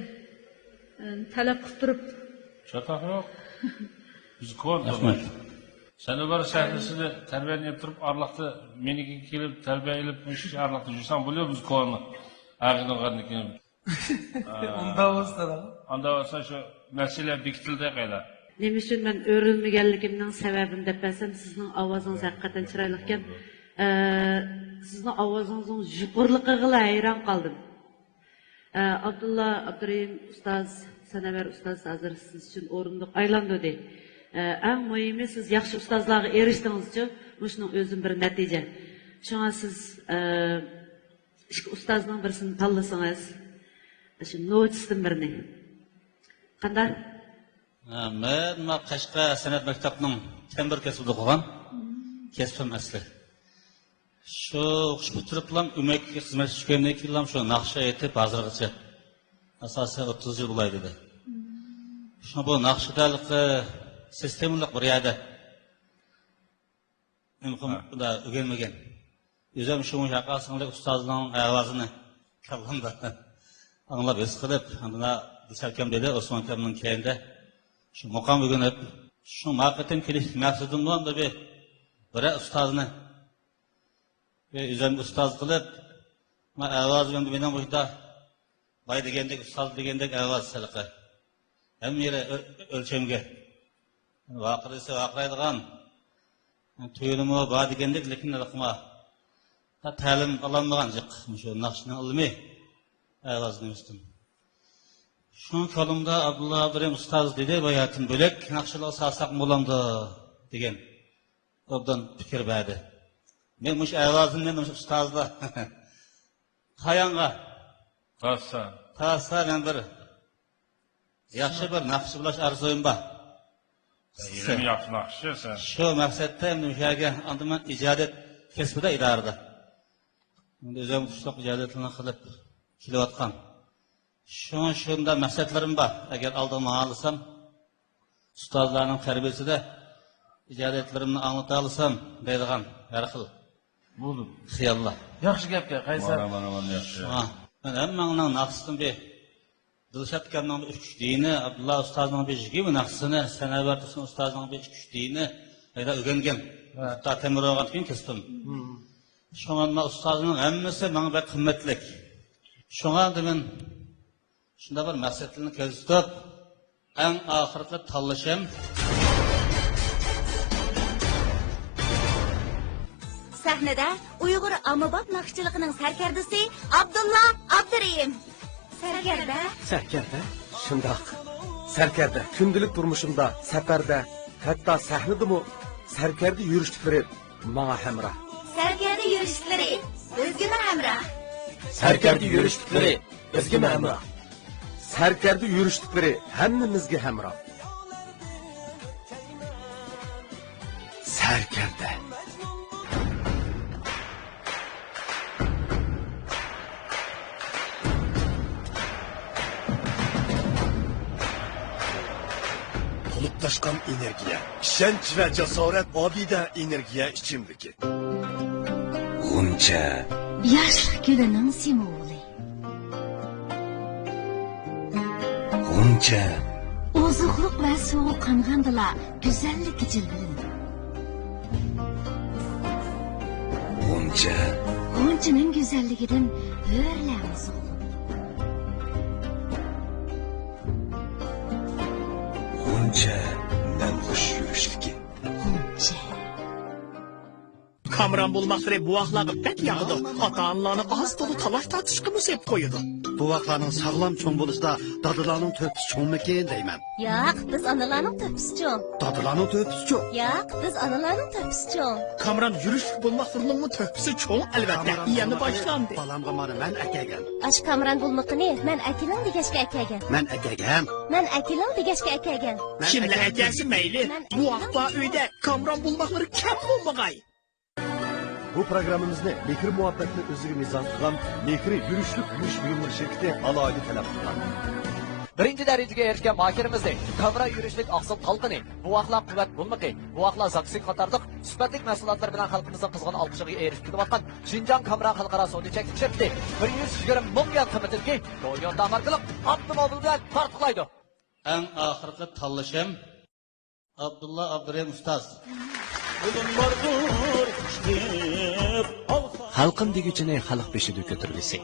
talab qilib turib. Şatak yok. Biz ko'rdik. Sen ular sahnesini terbiyeleyip durup arlaqda meniki kelip terbiyeleyip iş arlaqda жүрсең biliyor biz ko'rni. Ağını qarnıkini. Onda olsa şu mesele bekitildi qayda. Nima uchun men o'rilmaganligimning sababini deb bilsam, sizning ovozingiz haqiqatan chiroyli ekan. Sizning ovozingizning yuqorligiga hayron qoldim. Abdulla Abdurahim ustoz, Sanavar ustoz hozir siz uchun o'rindiq aylandi. Eng muhimi siz yaxshi ustozlarga erishdingiz-chi, shuning o'zi bir natija. Shunga siz ikki ustozning birisini tanlasangiz, shu notisdan birini. Qanday? Men Qashqa san'at maktabining tembir kasbida o'qigan. Kasbim asli. Shu bitiriblam umekka xizmat tushgandan keyin shu naqsha aytib hozirgacha asosan 30 yil bo'ladi dedi. Shu bu naqshadalik sistemalik bir yerda mumkin o'rganmagan. O'zim shu shaqasinglik ustozning ovozini kallamda anglab his qilib, ana Dilshod dedi Osmon akamning keyinda shu maqom o'rganib, shu maqsadim kelish maqsadim bo'ldi bir ustozni o'zim ustoz qilib, men ovozimni mening bo'yda boy degandek ustoz degandek ovoz siliqi. Hamma yeri o'lchamga vaqirisi vaqiraydigan tuyulimi bor degandek, lekin nima ta'lim ololmagan shu naqshning ilmi ovozni o'stim. Shu ko'limda Abdulla Abdurahim ustoz dedi, bayatin bo'lak naqshlar salsaq bo'lamdi degan obdan fikr berdi. Men mush ovozimni mush ustozlar qayonga tassa men bir yaxshi bir naqsh bilash arzuyim bor. Yerim yaxshi naqshi sen. Shu maqsadda endi o'shaga andaman ijodiyat kasbida idorada. Endi o'zim shunaqa ijodiyatlarni qilib kelayotgan. Shunda maqsadlarim bor. Agar oldimga olsam, ustozlarning tarbiyasida ijodiyatlarimni anglata olsam, deydigan har xil. Bo'ldi. Xiyollar. Yaxshi gapga qaysar. Mana yaxshi. Men hammaning naqsini bir Dilshod akamning 3 dini, Abdulla ustozning bir 20 naqsini, Sanavar ustozning bir 3 dini qayda o'rgangan. Hatto temir olgan keyin kesdim. Shunga ustozning hammasi menga bir qimmatlik. Shunga men shunda bir maqsadlarni ko'z tutib, eng oxirgi tanlashim sahnada Uyg'ur ommabop naqshchiligining sarkardasi Abdulla Abdurahim. Sarkarda? Sarkarda? Shundoq. Sarkarda kundalik turmushimda, safarda, hatto sahnadami sarkarda yurishliklari menga hamroh. Sarkarda yurishliklari o'zga hamroh. Sarkarda yurishliklari o'zga hamroh. Sarkarda yurishliklari hammamizga hamroh. Sarkarda. Bulutlaşkan energiya, ishonch va jasorat obida energiya ichimligi. G'uncha. Yoshlik gulining simvoli. G'uncha. Ozuqliq va sovuq qangandilar go'zallik jilvili. G'uncha. G'unchaning go'zalligidan hurlamiz. G'uncha namxush yurishlik. G'uncha. Kamran bulmakları bu aklarga pek yağdı. Ata-analarını az dolu talaş tartışkı mı sep koydu? Bu aklarning sağlam çoğun buluşda dadılarning töpüsü çoğunmekin deymen. Yo'q, biz analarning töpüsü çoğun. Dadılarning töpüsü çoğun. Yo'q, biz analarning töpüsü çoğun. Kamran yürüyüş bulmaklarının mı töpüsü çoğun elbette. Yeni başlandı. Balamga mana men akagan. Aş Kamran bulmakını men akiling degashga akagan. Men akagan. Men akiling degashga akagan. Kimle ekesi meyli? Bu akla uyda Kamran bulmakları kim bulmagay? Bu programımızda Mekir Muhabbet'le özgür mizah kılan Mekir Yürüşlük Yürüş Buyumları şirketi alaylı talep kılan. birinchi darajaga erishgan mahirimizni, kamera yurishlik aqsil talqini, buvoqlar quvvat bo'lmaqi, buvoqlar zaksin qatorliq sifatli mahsulotlar bilan xalqimizning qizg'in olqishiga erishib kelayotgan Xinjiang kamera xalqaro savdo chekishibdi. 120 ming yuan qimmatidagi Toyota markali avtomobil bilan farqlaydi. Eng oxirgi tanlashim Abdulla Abdurahim ustoz. Xalqim deguchini xalq beshida ko'targisi.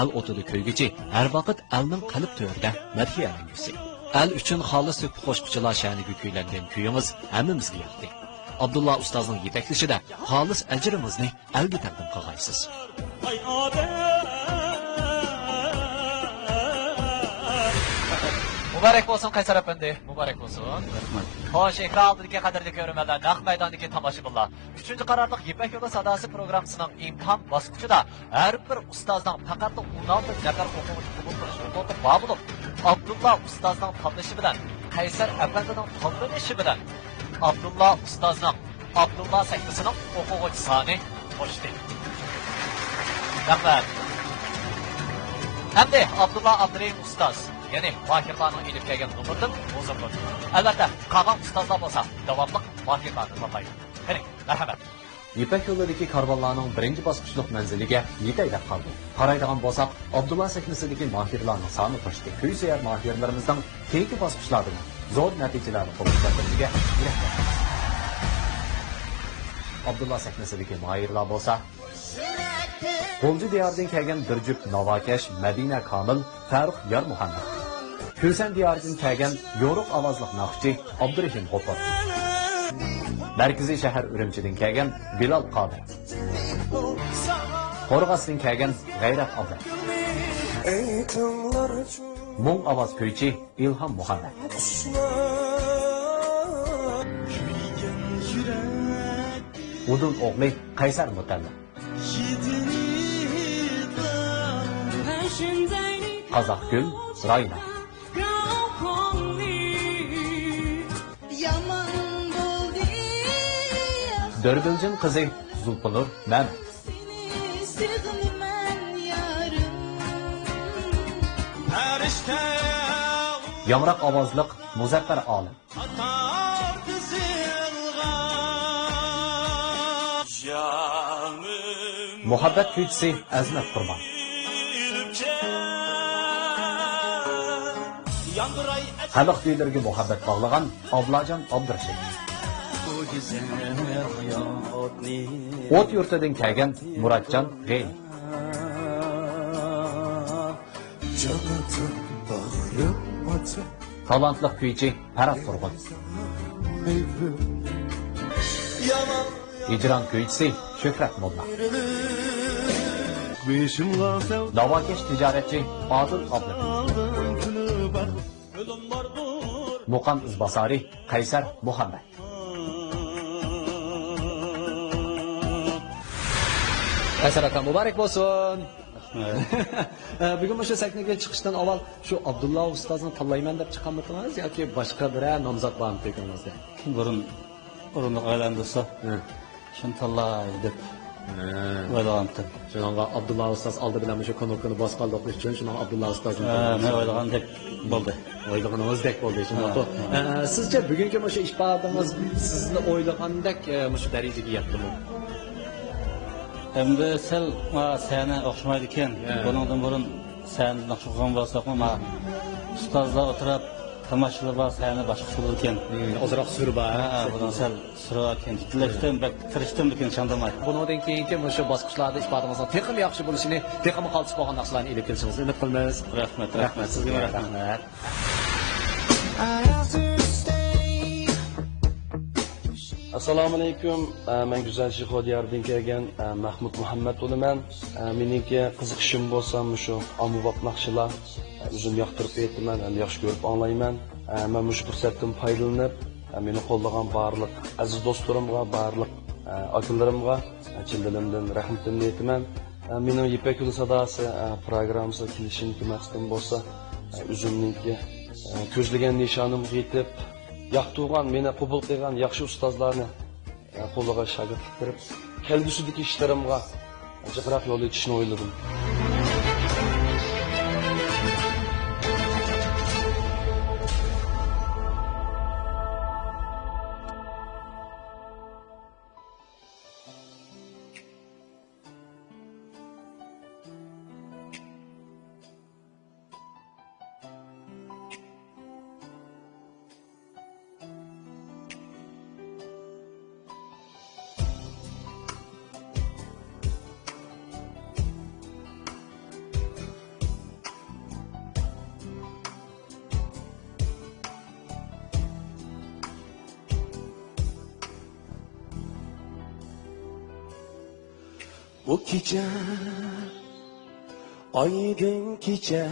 Al o'tida ko'ygichi har vaqt alning qalb to'rida madhiyalangisi. Al uchun xolis to'kib qo'shquchilar sha'niga kuylangan kuyimiz hammamizga yoqdi. Abdulla ustozning yetaklishida xolis ajrimizni alga taqdim qilgaysiz. Muborak bo'lsin Qaysar apandi, muborak bo'lsin. Xo'sh, ekran oldidagi qadrli ko'ruvchilar, naq maydondagi tomoshabinlar. 3-qarorliq Ipak yo'li sadosi programmasining imtihon bosqichida har bir ustozning faqat 16 nafar o'quvchi qabul qilish huquqi bor bo'lib, Abdulla ustozning tanlashi bilan, Qaysar apandining tanlanishi bilan Abdulla ustozning Abdulla sahnasining o'quvchi soni oshdi. Rahmat. Hamda Abdulla Abdurahim ustoz, ya'ni mahirlarning ilib kelgan nomerdan o'zim bo'ldi. Albatta, qolgan ustozlar bo'lsa, davomli mahirlarni tanlaydi. Qani, marhamat. Ipak yo'lidagi karvonlarning birinchi bosqichlik manziliga yetaylab qoldi. Qaraydigan bo'lsak, Abdulla sahnasidagi mahirlarning soni oshdi. Kuysayar mahirlarimizdan keyingi bosqichlarda zo'r natijalarni qo'lga kiritishga yuraklar. Abdulla sahnasidagi mahirlar bo'lsa, Qo'lji diyoridan kelgan bir juft Navokash Madina Komil Farruh Yor Muhammad. Ko'san diyoridan kelgan yo'riq ovozliq naqshchi Abdurahim G'ofur. Markaziy shahar Urumchidan kelgan Bilal Qodir. Qo'rg'osdan kelgan G'ayrat Abla. Mung ovoz ko'ychi Ilhom Muhammad. Udun o'g'li Qaysar Mutalla. Qazaqgul Rayna. Dörbülcün qizi Zulpulur Mehmet. Yamraq ovozliq Muzaffar Olim. Muhabbat kuychisi Azmat Qurbon. Xalq kuylariga muhabbat bog'lagan Oblajon Abdurashid. O't yurtidan kelgan Murodjon G'ey. Talantli kuychi Farad Turg'un. Ijron kuychisi Shuhrat Molla. Navokash tijoratchi Odil Obli. Muqam Izbasari Qaysar Muhammad. Qaysar aka muborak bo'lsin. Bugun o'sha sahnaga chiqishdan avval shu Abdulla ustozni tanlayman deb chiqqanmidingiz yoki boshqa biror nomzod bormi tegingizda? Burun aylandisa. Shuni tanlay deb o'ylagandim. Shunga Abdulla ustoz oldi bilan o'sha konokini bosqanlik uchun shuni Abdulla ustozni men o'ylagandek bo'ldi. O'ylaganingizdek bo'ldi. Sizcha bugungi o'sha ish faoliyatimiz sizni o'ylagandek o'sha darajaga yetdimi? Endi sel seni o'xshamaydi ekan. Buningdan burun seni naqshgan bo'lsaqmi, ustozlar o'tirib tomoshalar seni boshqa bo'ldi ekan. Ozroq surba. Bundan sel surba ekan. Tilashdim, tirishdim lekin chandamay. Bundan keyingi o'sha bosqichlarda ifodamizning texnik yaxshi bo'lishini, texnik xalqsiz bo'lgan narsalarni ilib kelishingizni umid qilamiz. Rahmat. Sizga rahmat. Assalomu alaykum. Men Güzel Shixo diyoridan kelgan Mahmud Muhammad bo'laman. Meningki qiziqishim bo'lsa, shu ommabop naqshlar o'zim yoqtirib aytaman, ham yaxshi ko'rib anglayman. Men shu fursatdan foydalanib, meni qo'llagan barliq aziz do'stlarimga, barliq akalarimga chin dilimdan rahmatimni aytaman. Mening Ipak yo'li sadosi programmasiga kelishimga maqsadim bo'lsa, o'zimningki ko'zlagan nishonimga yetib yoqtirgan, meni qabul qilgan yaxshi ustozlarni qo'liga shogirdlik berib, kelgusidagi ishlarimga jiqroq yo'l etishni o'yladim. Bu gece aydın gece,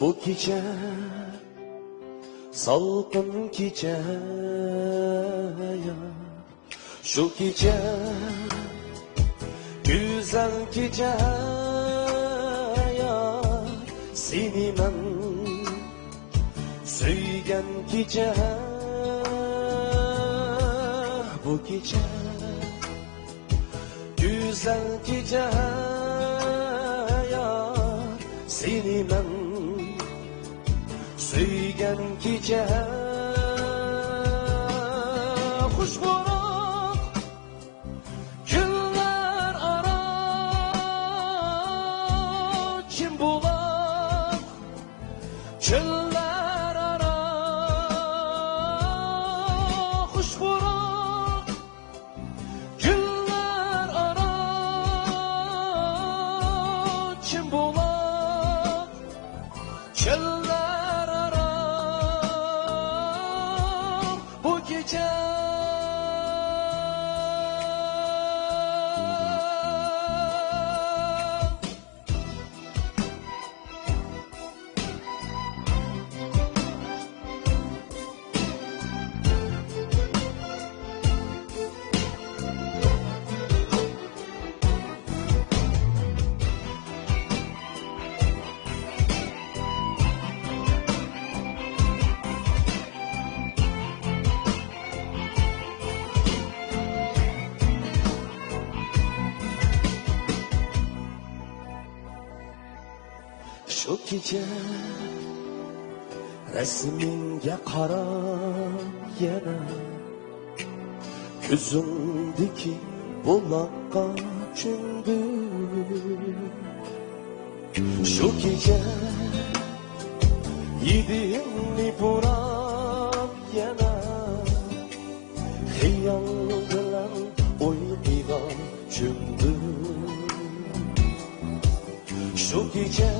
bu gece salkın gece, şu gece güzel gece, seni ben söygen gece, bu gece güzel gece, seni ben söygen gece, hoş burak günler ara, kim bular çöller ara, hoş burak günler ara, kim bular çöller ara, bu gece şu gece resminge qarab yana ko'zimdagi buloqqa cho'mdim. Şu gece yedimni burab yana xiyol bilan o'yqiga cho'mdim. Şu gece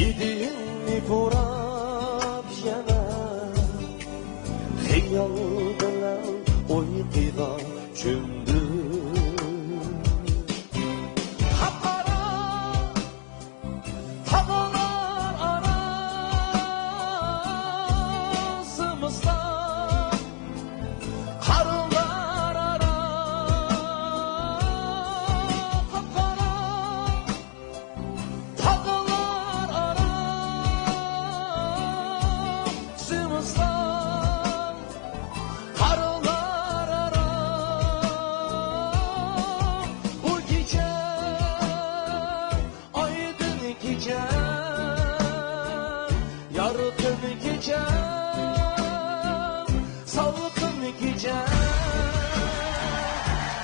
yedimni burab yana xiyol bilan o'yqiga cho'mdim. Xapara havolar arasimizda qarlar ara, xapara havolar arasimizda qarlar ara, bu gece aydın gece, yarın gece, salkın gece,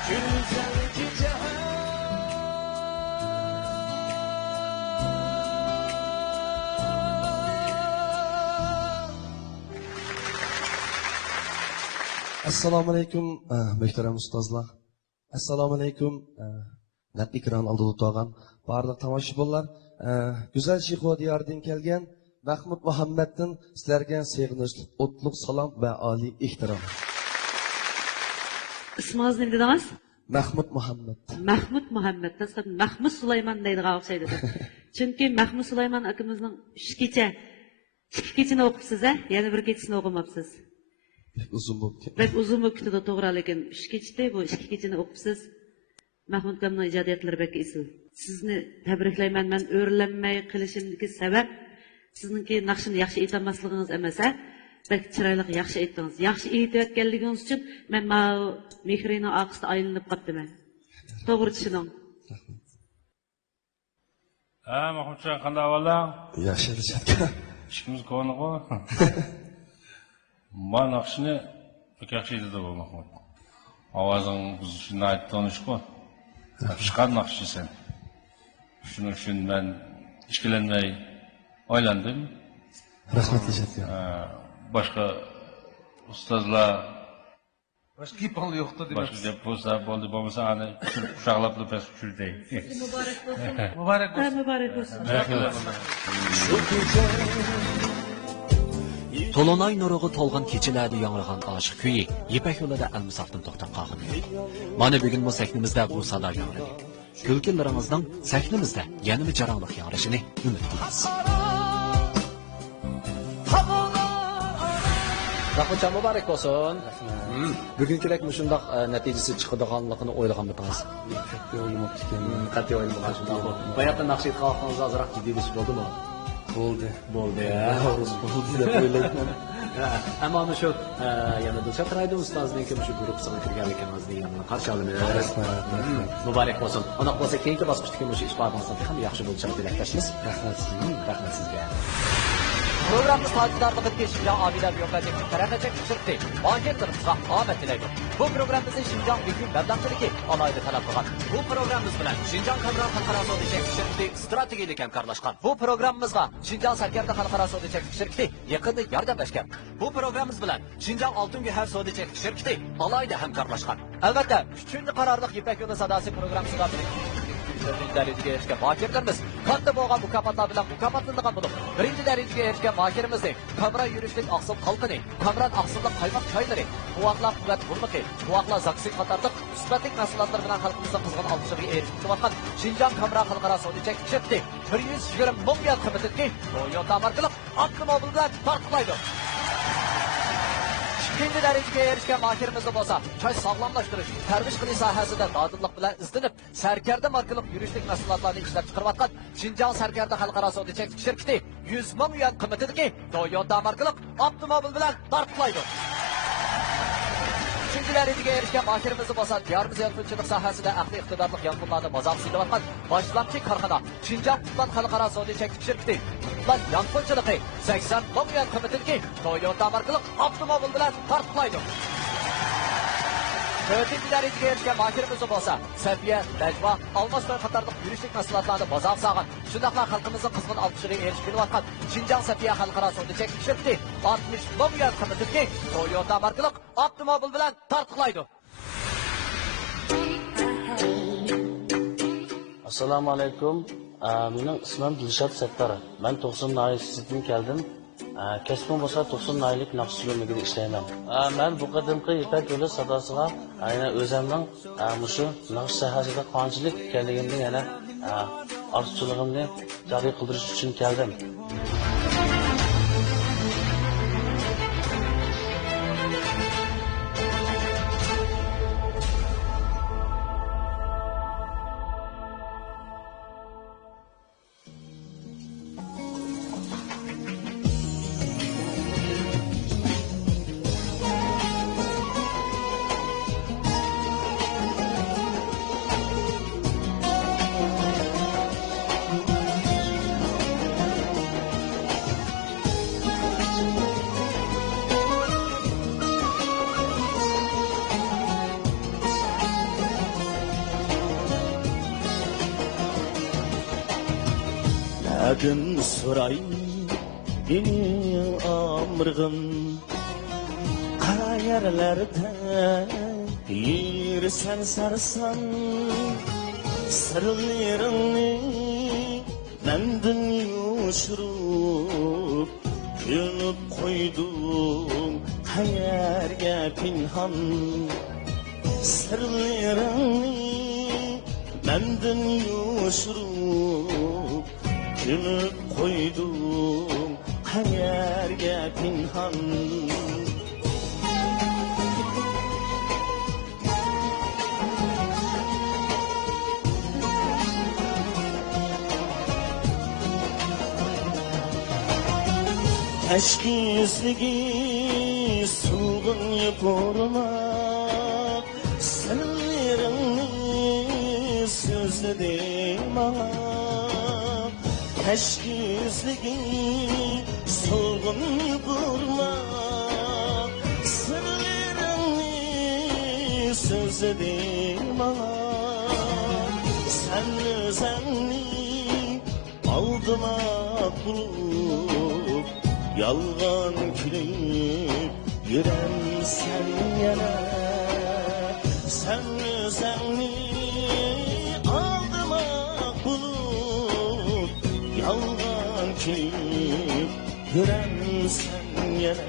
güzel gece. Assalomu alaykum muhtaram ustozlar. Assalomu alaykum net ekran oldida o'tirgan barliq tomoshabinlar. Go'zal Shixo diyoridan kelgan Mahmud Muhammaddan sizlarga sevg'inishli o'tliq salom va oliy ehtirom. İsmingiz nima dedingiz? Mahmud Muhammad. Mahmud Muhammad. Tasavvur Mahmud Sulaymon deydigan o'xshaydi. Chunki Mahmud Sulaymon akamizning 2 kechini o'qibsiz, yana bir kechini o'qimabsiz. Uzun bo'lib ketdi. Bek uzun bo'lib ketdi, to'g'ri, lekin 3 kechda bu 2 kechini o'qibsiz. Mahmud akamning ijodiyatlari bek esil. Sizni tabriklayman. Men o'rlanmay qilishimdagi sabab sizningki naqshini yaxshi aytolmasligingiz emas, bek chiroyli yaxshi aytdingiz. Yaxshi aytayotganligingiz uchun men mehrining oqisida aylanib qoldim. To'g'ri tushuning. Mahmudjon, qanday ahvollar? Yaxshi Rishad. Ishimiz ko'niqo. Ma naqshini pek yaxshi aytadi bu Mahmud. Ovozing biz uchun tanish-ku. Chiqar naqshi sen. Shuning uchun men ishkilanmay oylandim. Rahmat Rishadga. Boshqa ustozlar boshqa gaping yo'qdi demak. Boshqa gap bo'lsa bo'ldi, bo'lmasa ana quchoqlab past tushirday. Muborak bo'lsin. Muborak bo'lsin. Muborak bo'lsin. Tolunay nurug'i to'lg'an kechalarda yangragan oshiq kuyi Ipak yo'lida almisofdan to'xtab qolgan. Mana bugun bu sahnimizda bu sado yangradi. Kulkinlaringizning sahnimizda yanada jarangliq yangrashini umid qilamiz. Rahmatjon muborak bo'lsin. Bugungilik shundoq natijasi chiqadiganligini o'ylaganmidingiz? Qat'iy o'ylamoqchi ekan. Bayaqdan naqshid qilganingiz ozroq jiddiylashish bo'ldimi? Bo'ldi. Bo'ldi deb o'ylayman. Ammo shu yana Dilshod Raydon ustozning kim shu guruhga kirganligingizni yana qarshi olamiz. Muborak bo'lsin. Unda bo'lsa keyingi bosqichdagi shu ish faoliyatini ham yaxshi bo'lishini tilakdashmiz. Rahmat sizga. Programımız tacidarlıqdaki Şinjan abiler biyokratiki taraqqiyot shirkati muhojirlarimizga omad tilaydi. Bu programımızın Şinjan Büyük Məbləğdəki alayda talab qılğan. Bu programımız bilan Şinjan Kamran Xalqara Sodiçek shirkati strategik hamkorlashgan. Bu programımızga Şinjan Sarkarda Xalqara Sodiçek shirkati yaqinda yordamlashgan. Bu programımız bilan Şinjan Altın Gövhər Sodiçek shirkati alayda hamkorlashgan. Albatta, 3-chi qarorliq Ipak yo'li sadosi programmasiga darajaga erishgan mohirlarimiz katta bo'lgan mukofotlar bilan mukofotlangan bo'lib, birinchi darajaga erishgan mohirimizni Kamran yurishlik oqsil qalqini, Kamran oqsillik qaymoq choylari, quvvatlar quvvat burmiqi, quvvatlar zaksin qatorliq sifatli mahsulotlar bilan xalqimizning qizg'in olqishiga erishayotgan Şinjan Kamran xalqaro sodichak shirkati 120 ming yuan qimmatidagi Toyota markali avtomobil bilan farqlaydi. İkinci dərəcəyə erişkən mahirimiz olsa, çay sağlamlaşdırış, tərbiş qilish sahəsində dadillik bilan izlənib, Sərkərdə markalıq yürüşlük məhsulotlarını işləb çıxarıyotgan Şinjan Sərkərdə xalqaro sodichak shirkati 100 ming yuan qimmatidagi Toyota markalıq avtomobil bilan farqlaydi. Üçüncü dərəcəyə erişkən mahirimiz olsa, diyarımız yanğınçılıq sahəsində aqli iqtidarlıq yanğınlarını bazaq silayotgan başlamçı karxana Şinjan Qutlan xalqaro sodichak shirkati Qutlan yanğınçılığı 80 ming yuan qimmatidagi Toyota markalıq avtomobil bilan farqlaydi. Dördüncü dərəcəyə erişkən mahirimiz olsa, Səfiyə, Dəcva, Almastoy qatarlıq yürüşlük məhsulotlarını bazaq sağan, şundaqla xalqımızın qızğın alqışıga erişib atqan Şinjan Səfiyə xalqaro sodichak shirkati 60 ming yuan qimmatidagi Toyota markalıq avtomobil bilan farqlaydi. Assalomu alaykum. Mening ismim Dilshod Sattar. Men 90 nahiyadan keldim. Kasbim bo'lsa 90 naylik naqsh bo'lmagida ishlayman. Men bu qadimgi Ipak yo'li sadosiga aynan o'zimning mushu naqsh sohasida qanchalik ekanligimni yana orzuligimni joriy qildirish uchun keldim. Adın sorayım benim amrığım Kayarlarda yürüsen sarsan Sırlarını benden yuşurup Yönüp koydum hayerge pinhan Sırlarını benden yuşurup Yönüp koydum hayerge pinhan Aşk yüzlüğü sulğun yapırmak Sırlarını sözledim bana Aşk yüzlüğü solgun yapırmak Sırlarını sözledim bana Sen özenli aldıma bulup Yalgan külüp yüren sen yana Sen özenli aldıma bulup Yalgan külüp yüren sen yana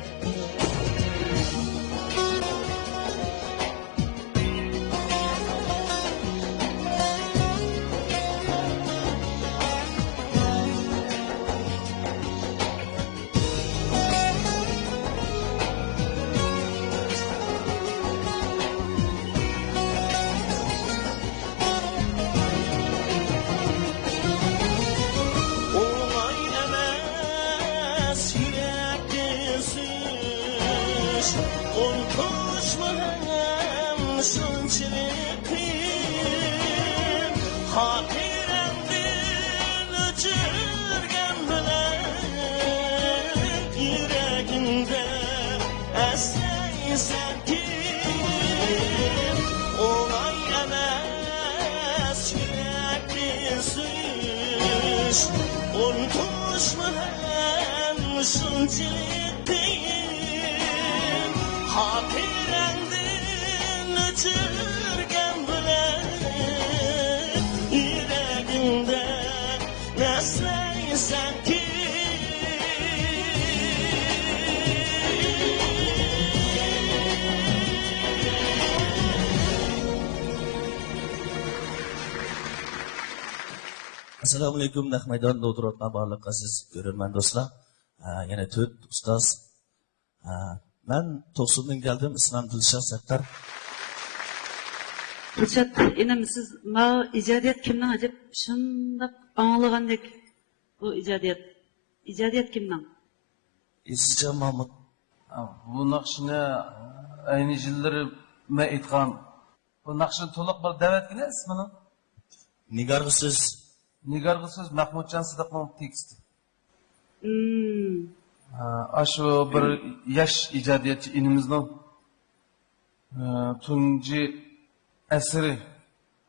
Assalomu alaykum, naq maydonda o'tirayotgan barliq aziz ko'rarman do'stlar. Yana 4 ustoz. Men To'qsondan keldim, ismim Dilshod Sattar. Dilshod, endi siz ma ijodiyat kimning deb shundoq anglagandek bu ijodiyat kimning? Isja Mahmud. Bu naqshni ayni yillari men aytgan bu naqshni to'liq bir davatgina ismini Nigarg'isiz Nigarg'isiz Mahmudjon Sidiqning teksti. Shu bir yosh ijodiyatchi inimizning tunji asri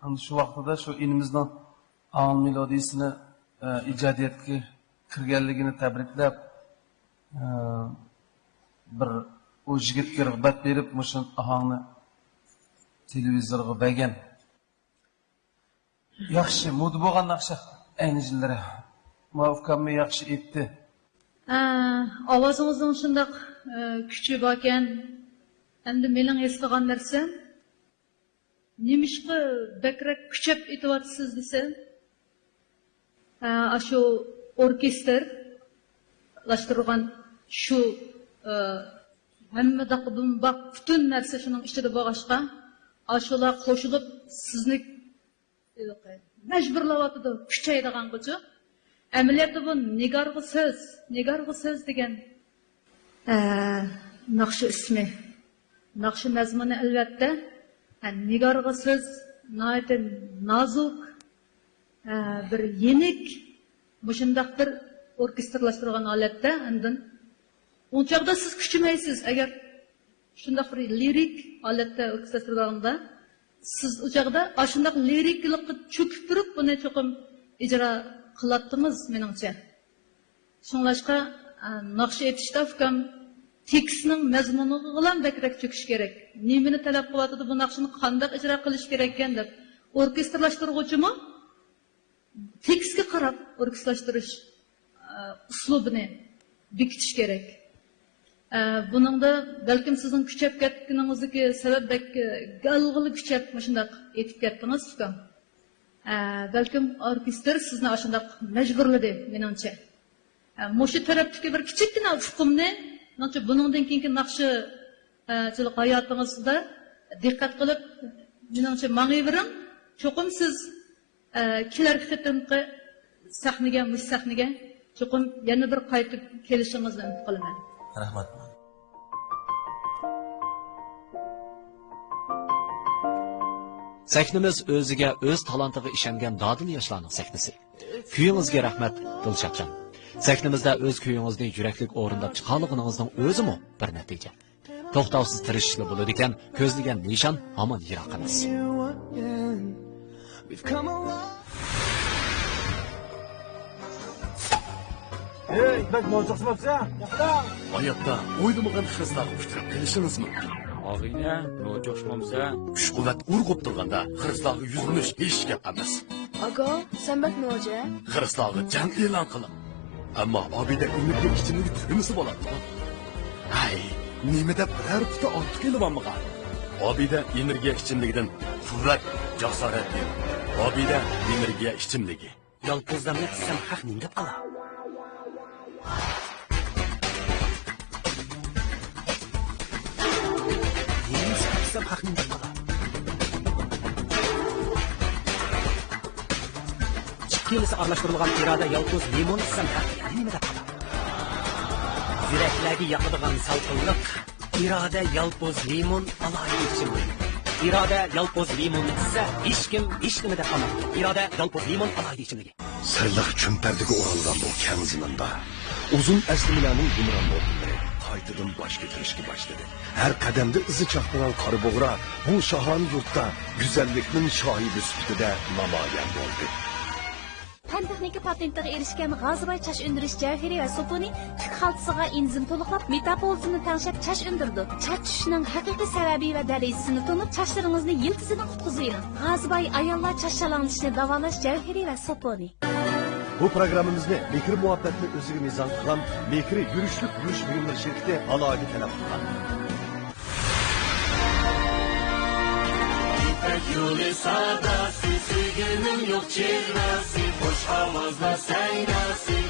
ana shu vaqtida shu inimizning ang melodiyasini ijodiyatga kirganligini tabriklab bir o yigitga rag'bat berib mushu ohangni televizorga bergan. Yaxshi, mo'di bo'lgan naqsha ayni yillari. Muvaffaqiyatli yaxshi etdi. Ovozingizning shundoq kuchi bor ekan. Endi mening his qilgan narsam, nimishqa bakrak kuchab aytyapsiz desam, shu orkestr lashtirgan shu hamma daqbun bak bütün narsa shuning ichida bo'lg'ashqa, shular qo'shilib sizni majburlayotdi, kuchaydigan qo'cha. Amaliyotda bu nigarg'i so'z degan naqshi ismi. Naqshi mazmuni albatta nigarg'i so'z nozuk bir yenik mushundaq bir orkestrlashtirgan holatda andin unchaqda siz kuchimaysiz. Agar shundaq bir lirik holatda orkestrlashtirganda siz o'chaqda shundaq liriklikqa cho'kib turib buni cho'qim ijro qilatdingiz meningcha. Shunglashqa naqsh aytishda hukam tekstning mazmuniga bilan bakrak cho'kish kerak. Nimani talab qilyapti bu naqshni qanday ijro qilish kerak ekan deb orkestrlashtiruvchimi tekstga qarab orkestrlashtirish uslubini bekitish kerak. Buningda balkim sizning kuchab ketganingizdagi sabab galg'ili kuchab shundoq aytib ketdingiz hukam. Balkim orkestr sizni shundoq majburladi meningcha. Mushu tarafdagi bir kichikgina hukmni, menimcha buningdan keyingi naqshi hayotingizda diqqat qilib menimcha mang'ivering. Cho'qim siz kelarki qitimqi sahnaga cho'qim yana bir qaytib kelishingizni umid qilaman. Rahmat. Sahnimiz o'ziga o'z talantiga ishongan dodil yoshlarning sahnasi. Kuyingizga rahmat Dilshodjon. Sahnimizda o'z kuyingizni yuraklik o'rindab chiqarlig'ingizning o'zimi bir natija. To'xtovsiz tirishishli bo'ladi ekan, ko'zlagan nishon hamon yiroq emas. Bak mo'jizmabsa, Hayotda o'ylamagan xizmatga uchrab kelishingizmi? Og'ayna, mo'jizmabsa, Kuch-quvvat urg'ib turganda xiristlarga yuzlanish hech gap emas. Aga, sen bak mo'ja. Xiristlarga jang e'lon qilib. Ammo Obida umidga kichimlik tugmisi bo'ladi. Hay, nimada biror puti ortiq kelibammiqa? Obida energiya ichimligidan quvvat, jasorat ber. Obida energiya ichimligi. Yolg'izlarni desam haq nima deb qola? Nima desam haq nima deb qola? Ikkalisi aralashtirilgan iroda yolg'iz limon desam haq nima deb qola? Yuraklarga yoqadigan salqinlik, iroda yolg'iz limon alohida ichimlik. İrade yalpoz limon ise hiç kim hiç nima deb qolmaydi. İrade yalpoz limon alohida ichimligi. Sirliq chumpardiga o'ralgan bu kang ziminda uzun aslilarning gumron bo'ldi. Qaytadan bosh ko'tarishga boshladi. Har qadamda izi chaqnagan qora bo'g'ra bu shahon yurtda go'zallikning shohidi sifatida namoyon bo'ldi. Fan texnika patentiga erishgan g'azboy chash undirish javhari va supuni tik xaltasiga enzim to'liqlab metabolizmni tanglab chash undirdi. Chash tushishining haqiqiy sababi va darajasini tanib, chashlaringizni yiltisidan qutqizing. G'azboy ayollar chash shalanishini davolash javhari va supuni. Bu programmamizni Mehri muhabbatni o'ziga mezon qilgan Mehri yurishlik yurish buyumlar shirkati alohida talab qilgan. Yo'li sadasi, sevgining yo'q chehrasi, bosh ovozda sayrasi.